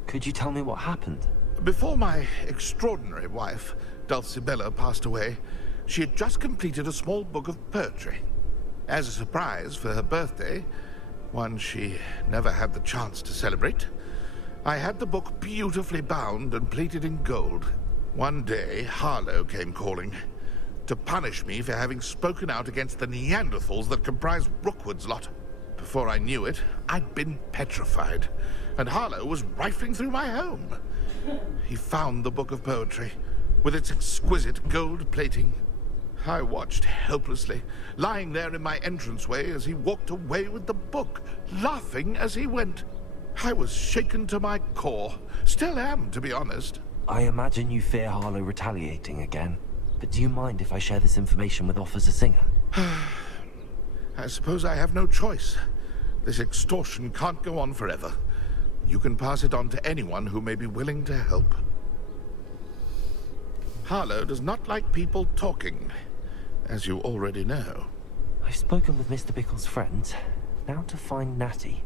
Could you tell me what happened? Before my extraordinary wife, Dulcibella, passed away, she had just completed a small book of poetry. As a surprise for her birthday, one she never had the chance to celebrate, I had the book beautifully bound and plated in gold. One day, Harlow came calling to punish me for having spoken out against the Neanderthals that comprised Rookwood's lot. Before I knew it, I'd been petrified, and Harlow was rifling through my home. He found the book of poetry, with its exquisite gold plating. I watched helplessly, lying there in my entranceway as he walked away with the book, laughing as he went. I was shaken to my core. Still am, to be honest. I imagine you fear Harlow retaliating again. But do you mind if I share this information with Officer Singer? I suppose I have no choice. This extortion can't go on forever. You can pass it on to anyone who may be willing to help. Harlow does not like people talking, as you already know. I've spoken with Mr. Bickle's friends. Now to find Natty.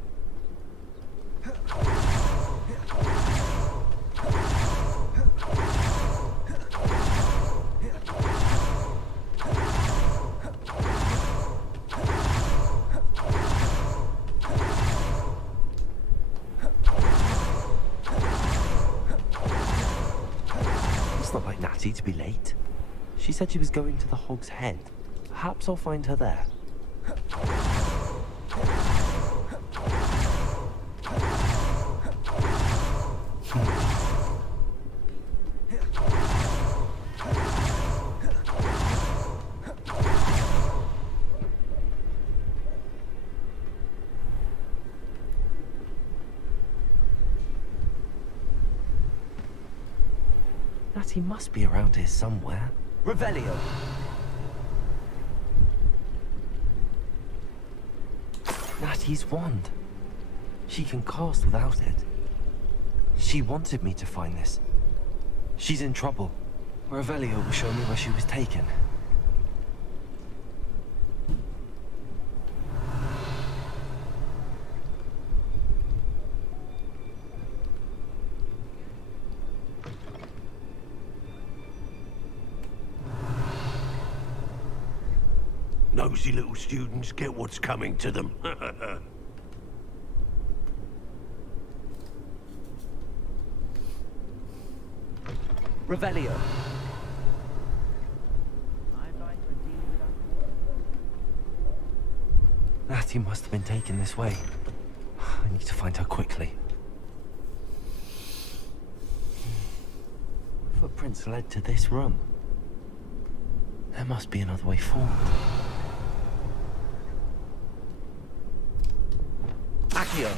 It's not like Natty to be late. She said she was going to the Hog's Head. Perhaps I'll find her there. Natty must be around here somewhere. Revelio! Natty's wand. She can cast without it. She wanted me to find this. She's in trouble. Revelio will show me where she was taken. Nosy little students get what's coming to them. Revelio. Natty must have been taken this way. I need to find her quickly. Footprints led to this room. There must be another way forward. Accio!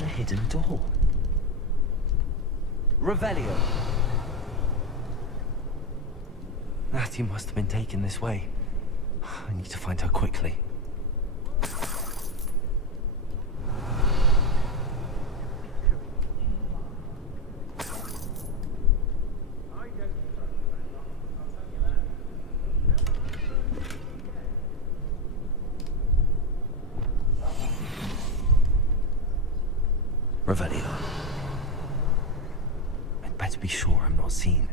A hidden door. Revelio! Natty must have been taken this way. I need to find her quickly. Revelio. I'd better be sure I'm not seen.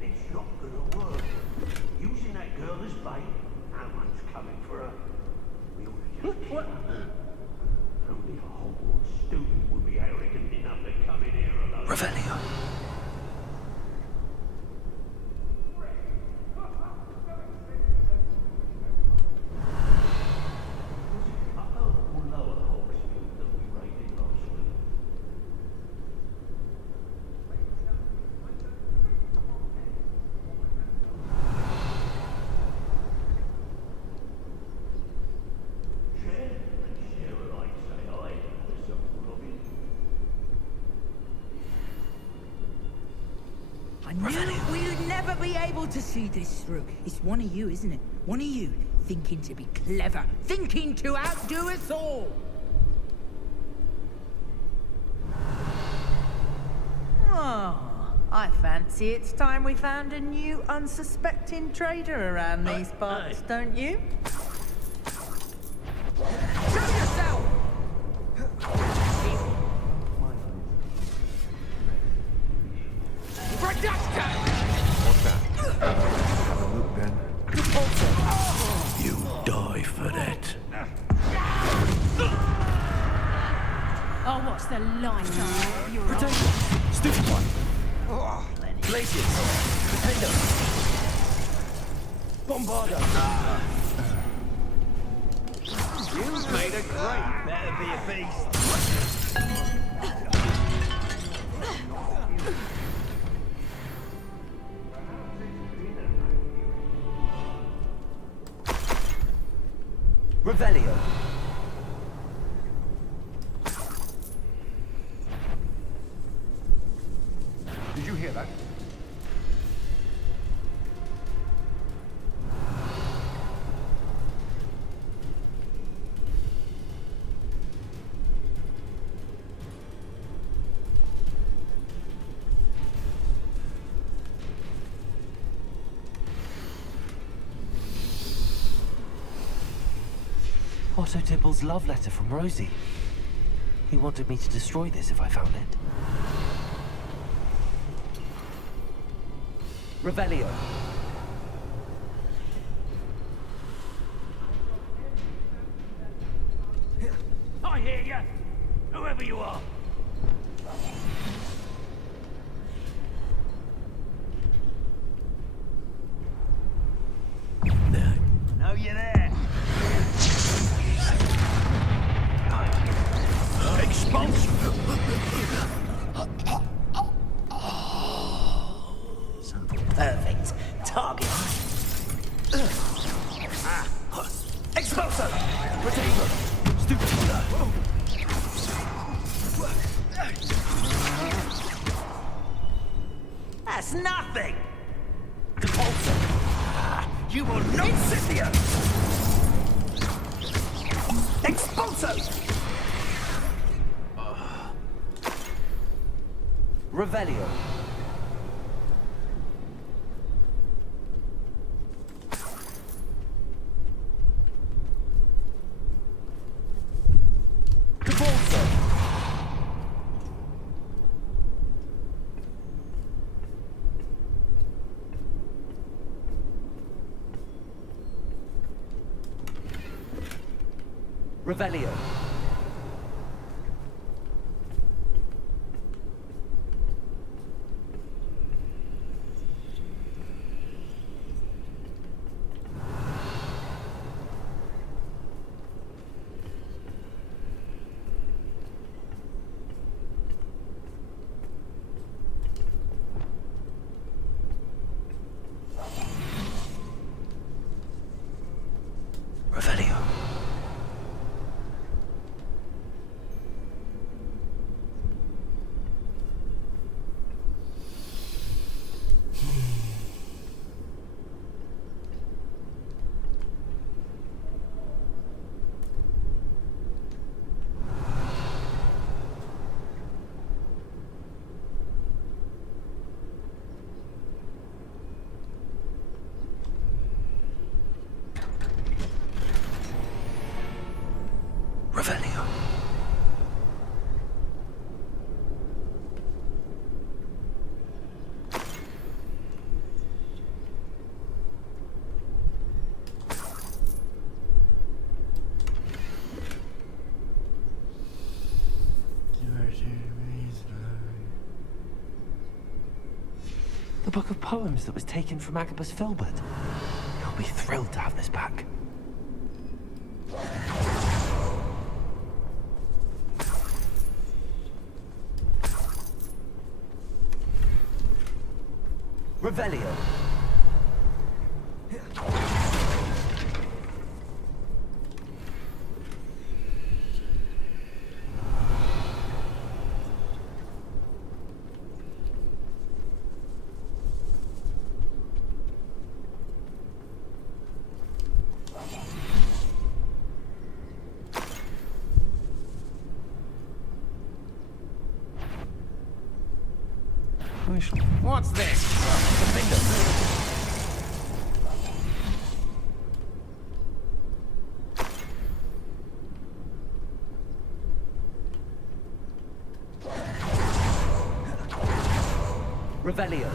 It's not gonna work. Using that girl as bait, no one's coming for her. We ought to just keep her. Only a Hogwarts student would be arrogant enough to come in here alone. Revelio. I knew we'd never be able to see this through. It's one of you, isn't it? One of you, thinking to be clever, thinking to outdo us all. Oh, I fancy it's time we found a new unsuspecting trader around these parts, don't you? Show yourself! Have a look then. You die for that. Oh, what's the line? You're Stupid one! Glaciers! Defender! Bombarder! You've made a great. Better be a beast. Revelio! Did you hear that? Otto Tibble's love letter from Rosie. He wanted me to destroy this if I found it. Revelio. I hear you, whoever you are. Know you there. Expulsion! Expulso! Redeemer! Stupid! That's nothing! Repulsor! You will not Incendio! Expulso! Revelio. Revelio. Revelio. Revelio. The book of poems that was taken from Agabus Filbert. He'll be thrilled to have this back. Revelio. What's this? Revelio.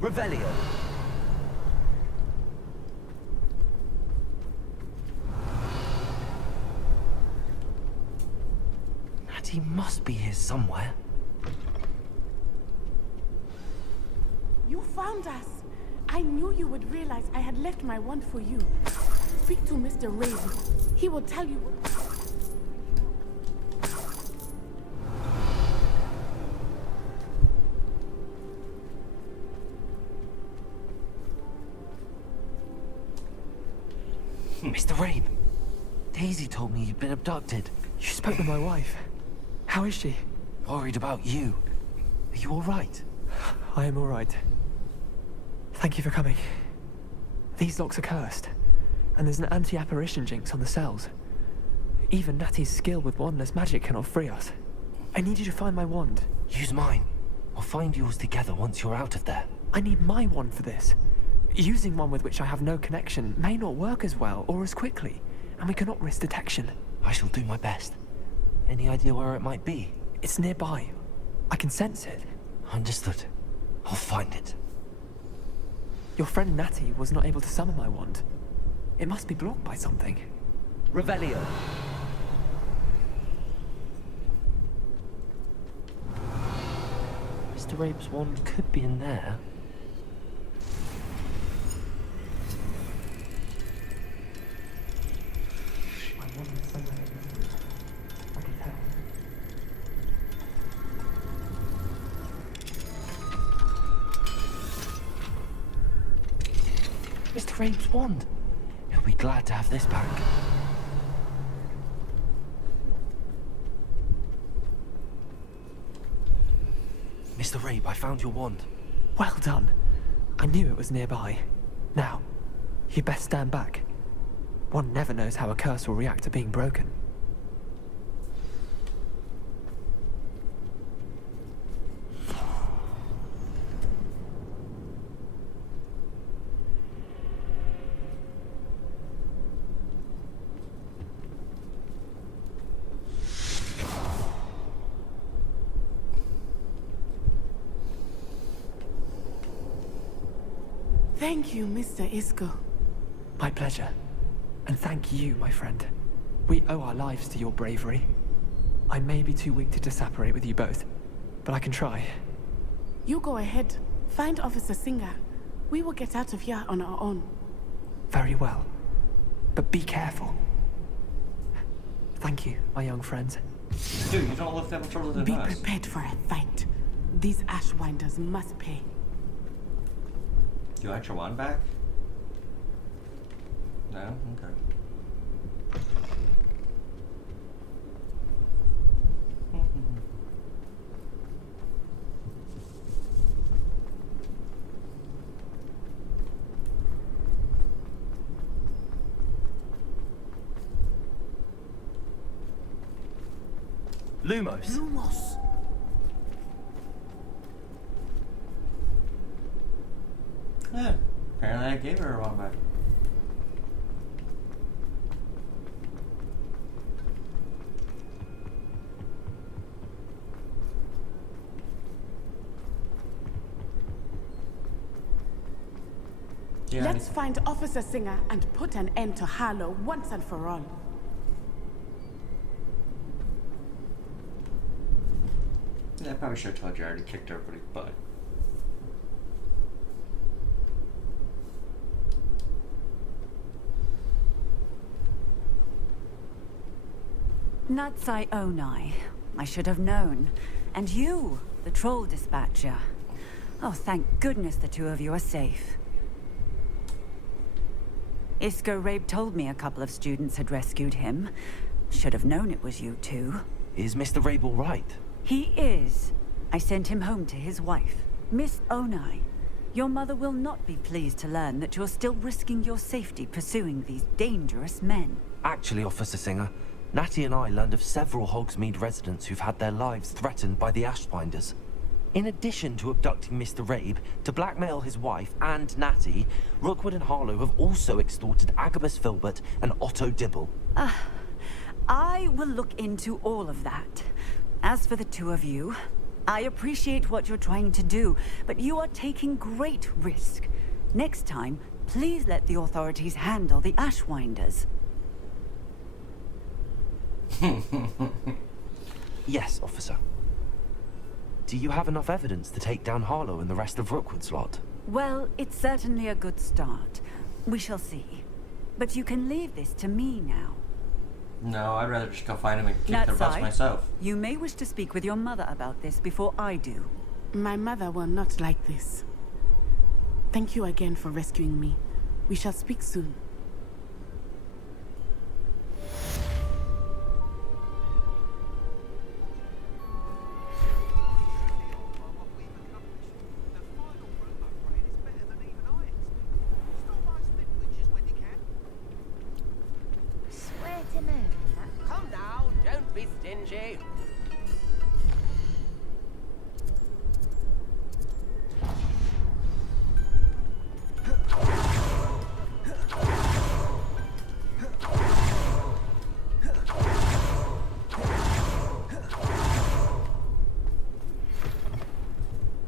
Revelio. Natty must be here somewhere. You found us. I knew you would realize I had left my wand for you. Speak to Mr. Rabe. He will tell you. Mr. Rabe, Daisy told me you'd been abducted. You spoke to my wife. How is she? Worried about you. Are you all right? I am all right. Thank you for coming. These locks are cursed, and there's an anti-apparition jinx on the cells. Even Natty's skill with wandless magic cannot free us. I need you to find my wand. Use mine. We'll find yours together once you're out of there. I need my wand for this. Using one with which I have no connection may not work as well or as quickly, and we cannot risk detection. I shall do my best. Any idea where it might be? It's nearby. I can sense it. Understood. I'll find it. Your friend Natty was not able to summon my wand. It must be blocked by something. Revelio. Mr. Rabe's wand could be in there. Mr. Rabe's wand. He'll be glad to have this back. Mr. Rabe, I found your wand. Well done. I knew it was nearby. Now, you best stand back. One never knows how a curse will react to being broken. Thank you, Mr. Isco. My pleasure. And thank you, my friend. We owe our lives to your bravery. I may be too weak to disapparate with you both, but I can try. You go ahead. Find Officer Singer. We will get out of here on our own. Very well. But be careful. Thank you, my young friends. Dude, you don't look that much older than Be us. prepared for a fight. These Ashwinders must pay. Do you want your wand back? No? Okay. Lumos. Lumos. Yeah, apparently I gave her one back. Yeah, Let's find Officer Singer and put an end to Harlow once and for all. I probably should have told you I already kicked everybody's butt. Natsai Onai. I should have known. And you, the troll dispatcher. Oh, thank goodness the two of you are safe. Isco Rabe told me a couple of students had rescued him. Should have known it was you two. Is Mr. Rabe all right? He is. I sent him home to his wife, Miss Onai. Your mother will not be pleased to learn that you're still risking your safety pursuing these dangerous men. Actually, Officer Singer, Natty and I learned of several Hogsmeade residents who've had their lives threatened by the Ashwinders. In addition to abducting Mr. Rabe to blackmail his wife and Natty, Rookwood and Harlow have also extorted Agabus Filbert and Otto Dibble. I will look into all of that. As for the two of you, I appreciate what you're trying to do, but you are taking great risk. Next time, please let the authorities handle the Ashwinders. Yes, officer. Do you have enough evidence to take down Harlow and the rest of Rookwood's lot? Well, it's certainly a good start. We shall see. But you can leave this to me now. No, I'd rather just go find him and kick their butts Natsai, myself. you may wish to speak with your mother about this before I do. My mother will not like this. Thank you again for rescuing me. We shall speak soon. Calm down, don't be stingy.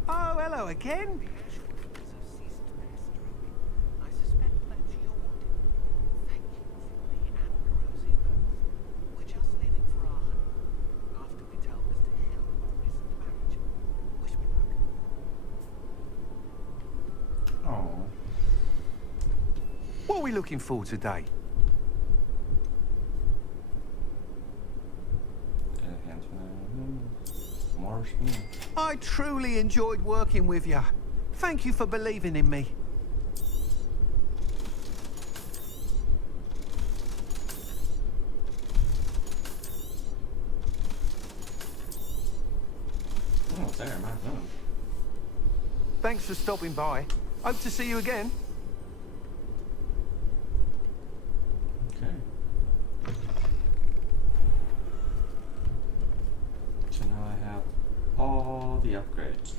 Oh, hello again. are we looking for today? I truly enjoyed working with you. Thank you for believing in me. Oh, there, my phone. Thanks for stopping by. Hope to see you again. Okay. So now I have all the upgrades.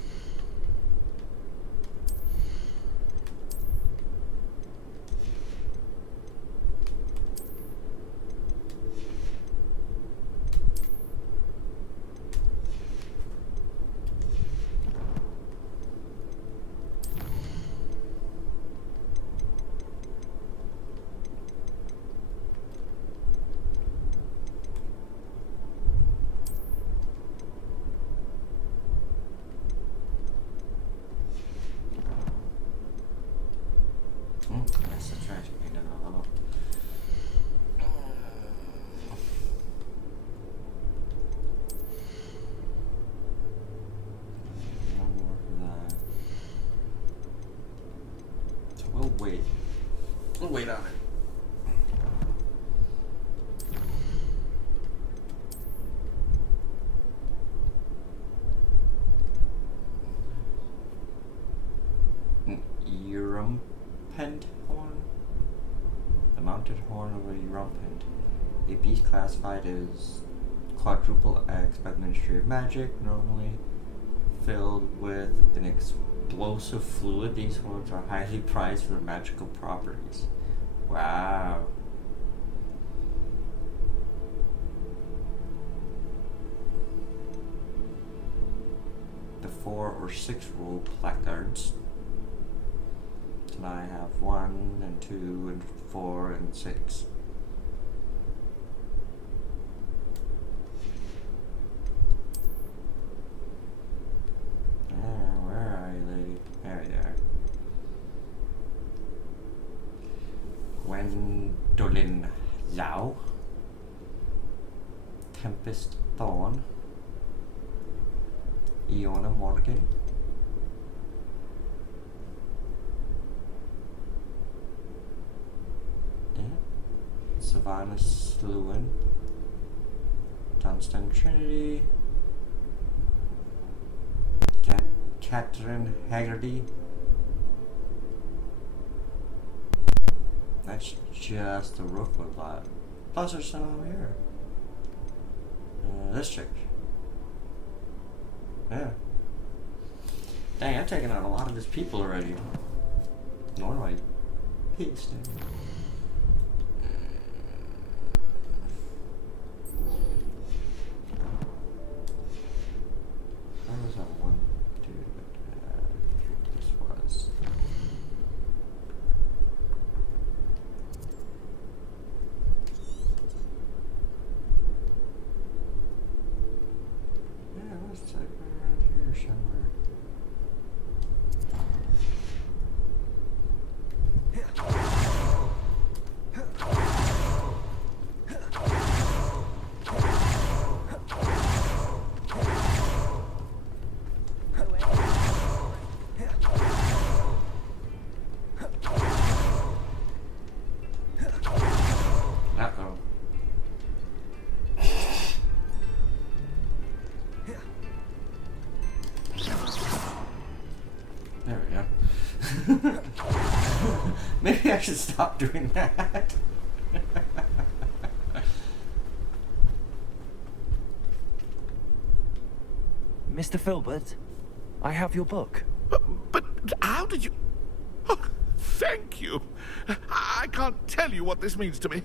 That's the tragic thing in a level. One more for that. So we'll wait. We'll wait on it. Rumpent horn? The mounted horn of a rumpent. A beast classified as quadruple X by the Ministry of Magic, normally filled with an explosive fluid. These horns are highly prized for their magical properties. Wow. The 4 or 6 rule placards. And I have 1 and 2 and 4 and 6. Where are you, lady? There you are. Gwendolyn Lau. Tempest Thorn. Iona Morgan. Savannah Sluin, Dunstan Trinity, Catherine Haggerty. That's just the Rookwood lot. Plus there's some over here. This chick. Yeah. Dang, I've taken out a lot of his people already. Nor do I paste it. Where was that one dude that this was? Yeah, it was like around here somewhere. There we go. Maybe I should stop doing that. Mr. Filbert, I have your book. But how did you... Oh, thank you. I can't tell you what this means to me.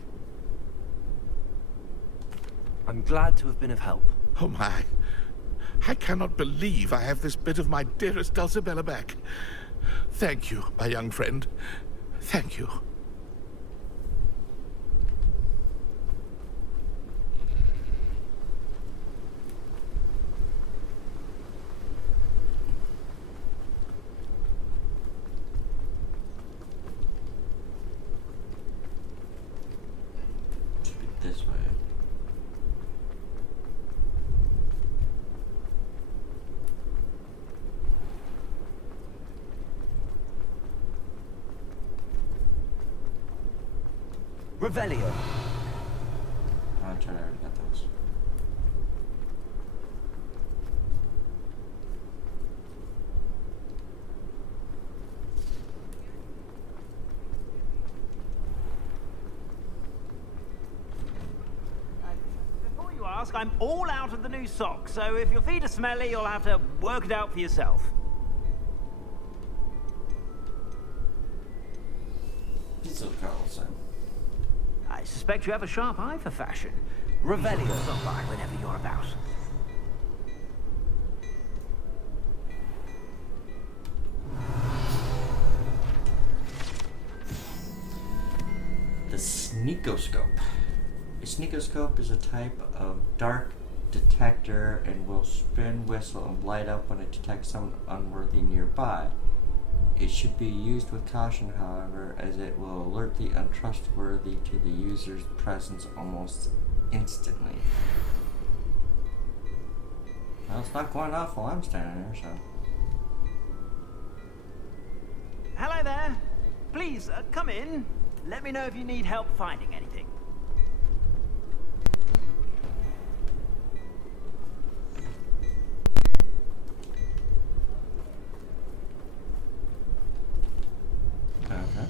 I'm glad to have been of help. Oh my. I cannot believe I have this bit of my dearest Dulcibella back. Thank you, my young friend. Thank you. this way. Revelio. I'm trying to already get those. Before you ask, I'm all out of the new socks, so if your feet are smelly, you'll have to work it out for yourself. These look all the same. I suspect you have a sharp eye for fashion. Revelio, stop by whenever you're about. The sneakoscope. A sneakoscope is a type of dark detector and will spin, whistle, and light up when it detects someone unworthy nearby. It should be used with caution, however, as it will alert the untrustworthy to the user's presence almost instantly. Well, it's not going off while I'm standing here, so... Hello there. Please, come in. Let me know if you need help finding anything. Okay.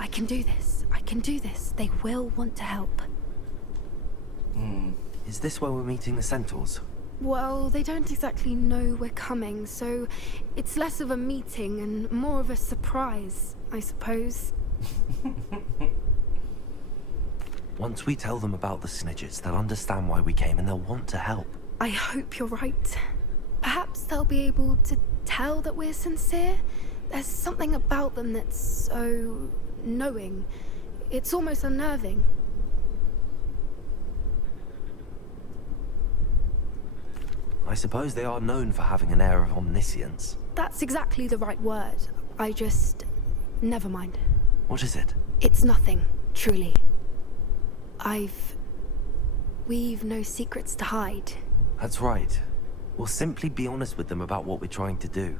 I can do this. I can do this. They will want to help. Is this where we're meeting the centaurs? Well, they don't exactly know we're coming, so it's less of a meeting and more of a surprise, I suppose. Once we tell them about the snidgets, they'll understand why we came and they'll want to help. I hope you're right. Perhaps they'll be able to tell that we're sincere. There's something about them that's so knowing. It's almost unnerving. I suppose they are known for having an air of omniscience. That's exactly the right word. I just... never mind. What is it? It's nothing, truly. We've no secrets to hide. That's right. We'll simply be honest with them about what we're trying to do.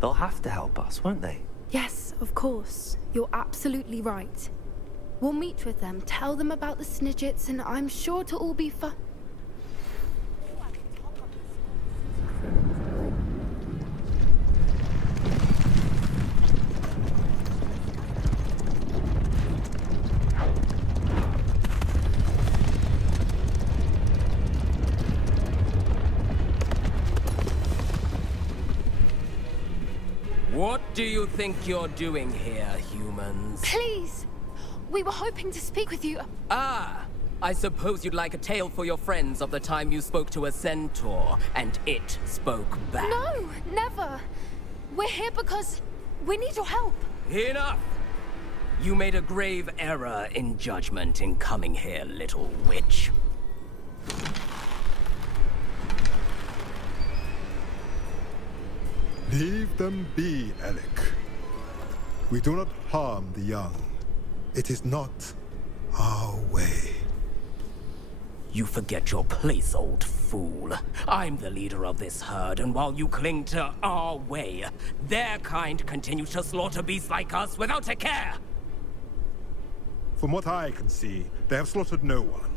They'll have to help us, won't they? Yes, of course. You're absolutely right. We'll meet with them, tell them about the snidgets, and I'm sure to all be fun. What do you think you're doing here, humans? Please! We were hoping to speak with you. Ah! I suppose you'd like a tale for your friends of the time you spoke to a centaur, and it spoke back. No, never. We're here because we need your help. Enough! You made a grave error in judgment in coming here, little witch. Leave them be, Alec. We do not harm the young. It is not our way. You forget your place, old fool. I'm the leader of this herd, and while you cling to our way, their kind continue to slaughter beasts like us without a care! From what I can see, they have slaughtered no one.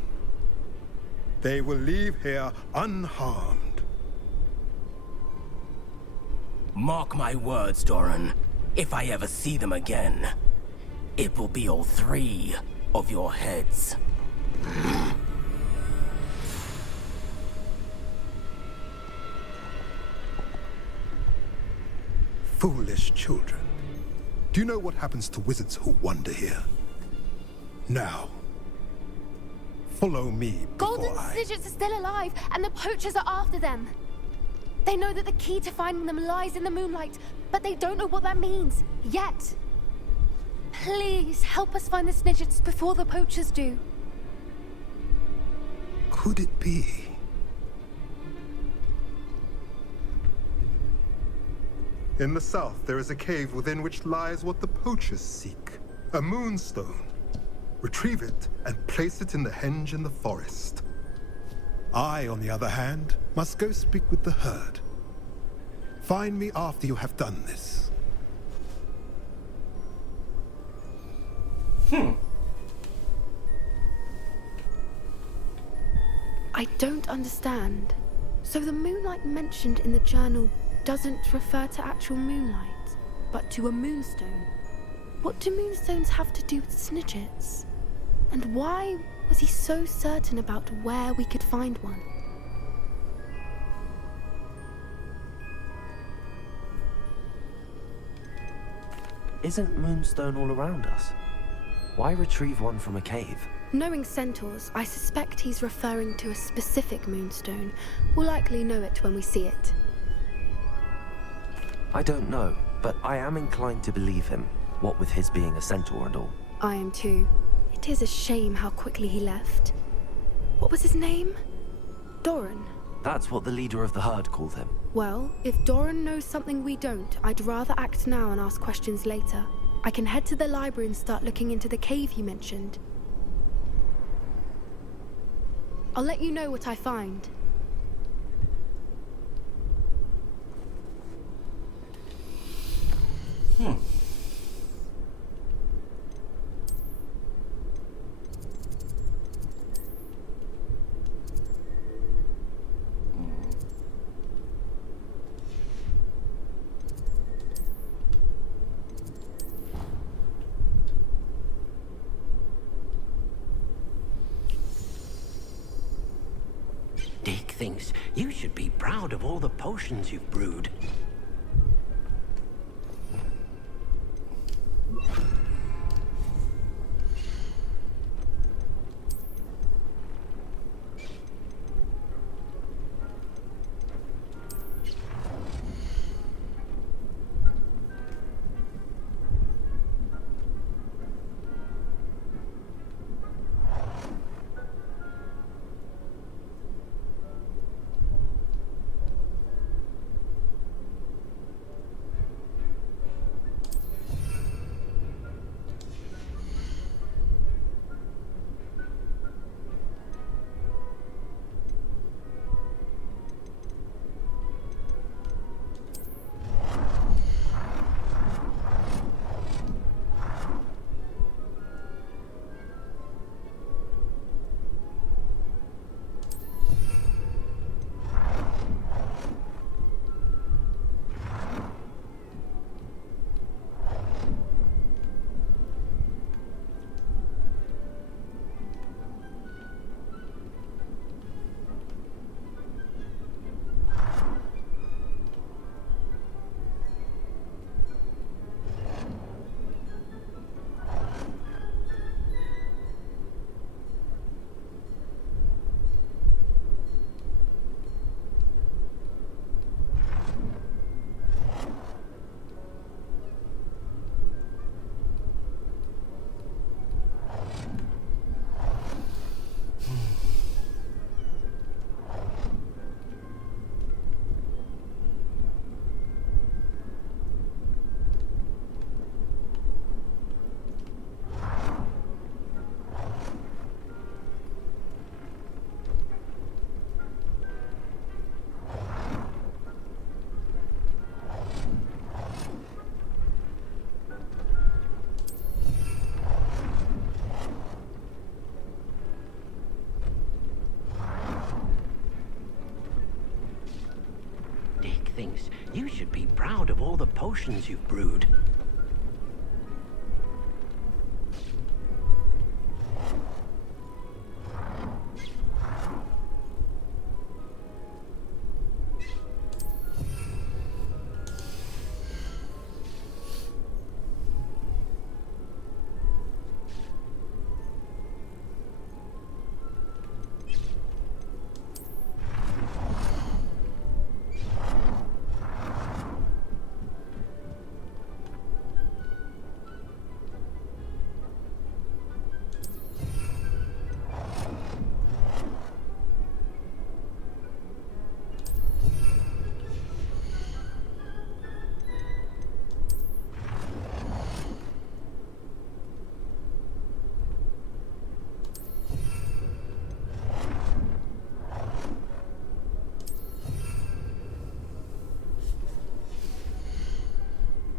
They will leave here unharmed. Mark my words, Doran. If I ever see them again, it will be all 3 of your heads. Foolish children. Do you know what happens to wizards who wander here? Now, follow me before Golden Snidgets are still alive, and the poachers are after them. They know that the key to finding them lies in the moonlight, but they don't know what that means, yet. Please, help us find the Snidgets before the poachers do. Could it be? In the south, there is a cave within which lies what the poachers seek. A moonstone. Retrieve it and place it in the henge in the forest. I, on the other hand, must go speak with the herd. Find me after you have done this. I don't understand. So the moonlight mentioned in the journal doesn't refer to actual moonlight, but to a moonstone. What do moonstones have to do with Snidgets? And why was he so certain about where we could find one? Isn't moonstone all around us? Why retrieve one from a cave? Knowing centaurs, I suspect he's referring to a specific moonstone. We'll likely know it when we see it. I don't know, but I am inclined to believe him, what with his being a centaur and all. I am too. It is a shame how quickly he left. What was his name? Doran. That's what the leader of the herd called him. Well, if Doran knows something we don't, I'd rather act now and ask questions later. I can head to the library and start looking into the cave he mentioned. I'll let you know what I find. Dick thinks you should be proud of all the potions you've brewed. Thinks you should be proud of all the potions you've brewed.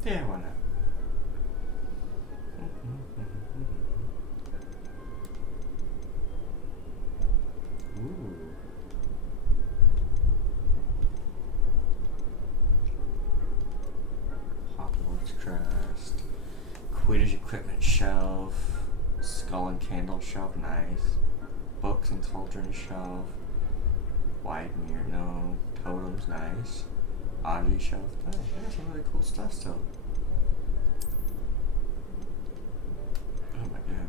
Yeah, why not? Ooh. Hogwarts crest. Quidditch equipment shelf. Skull and candle shelf, nice. Books and cauldron shelf. Wide mirror, no. Totems, nice. Oddity shelf, nice. That's some really cool stuff still. Oh my god.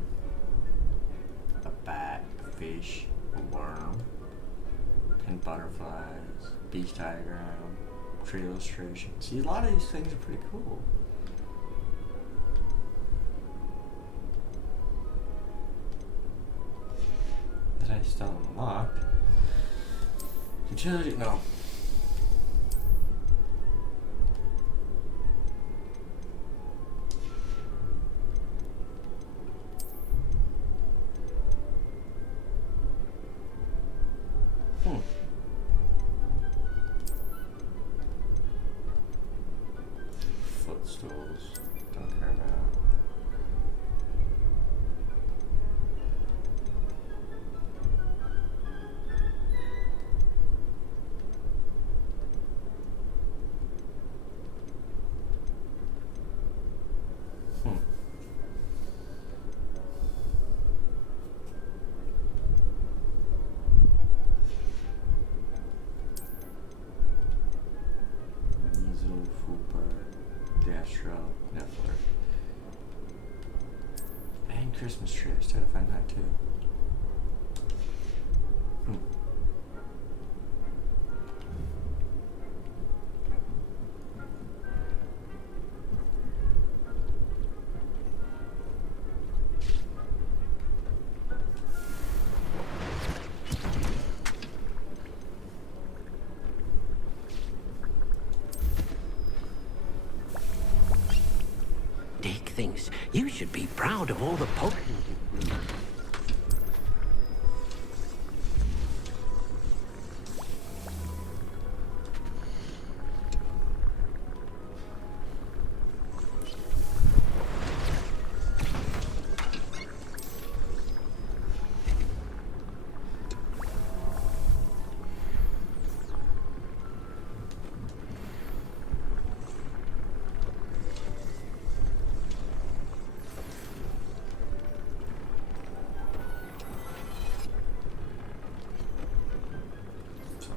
A bat, a fish, a worm, 10 butterflies, beach diagram, tree illustration. See, a lot of these things are pretty cool. That I still unlocked. Utility, no. Footstools. Don't care about. And Christmas tree. I still gotta find that too. Dick thinks you should be proud of all the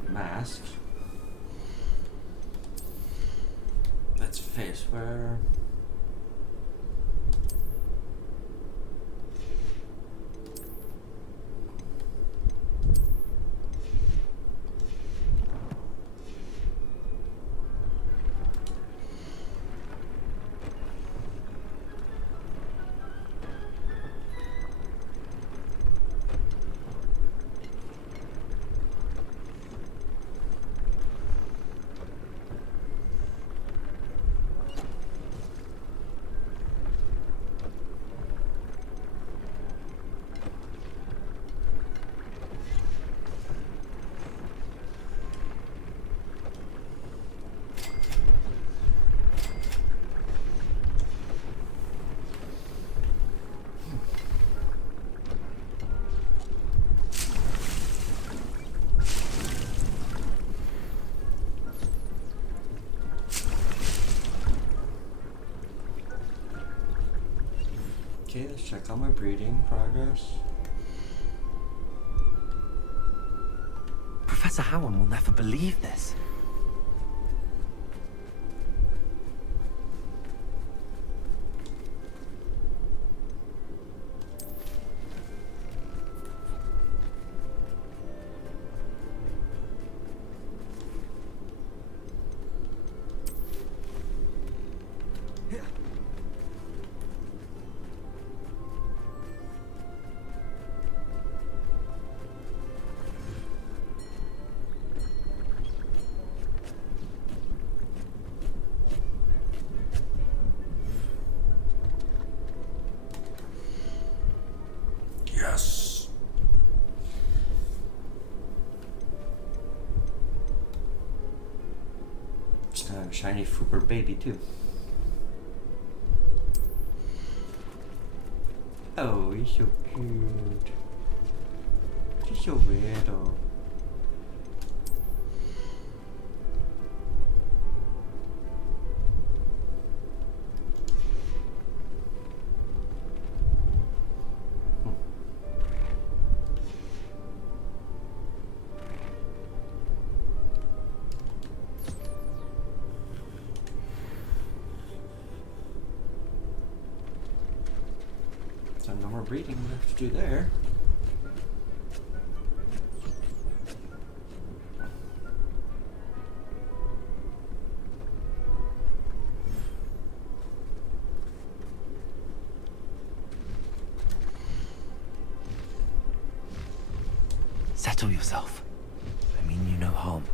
Mask. That's face wear. Okay, let's check on my breeding progress. Professor Howard will never believe this. Yes. It's a shiny Fooper baby too. Oh, you're so cute. You're so little. So no more breeding left to do there. Settle yourself. I mean you no harm.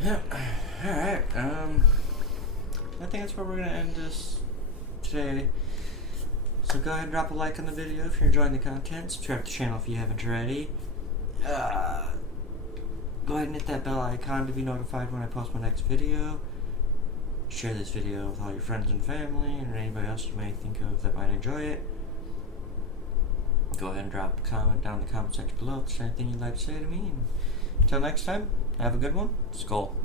Yeah. Alright, I think that's where we're gonna end this today. So go ahead and drop a like on the video if you're enjoying the content. Subscribe to the channel if you haven't already. Go ahead and hit that bell icon to be notified when I post my next video. Share this video with all your friends and family and anybody else you may think of that might enjoy it. Go ahead and drop a comment down in the comment section below if there's anything you'd like to say to me. And until next time, have a good one. Skull.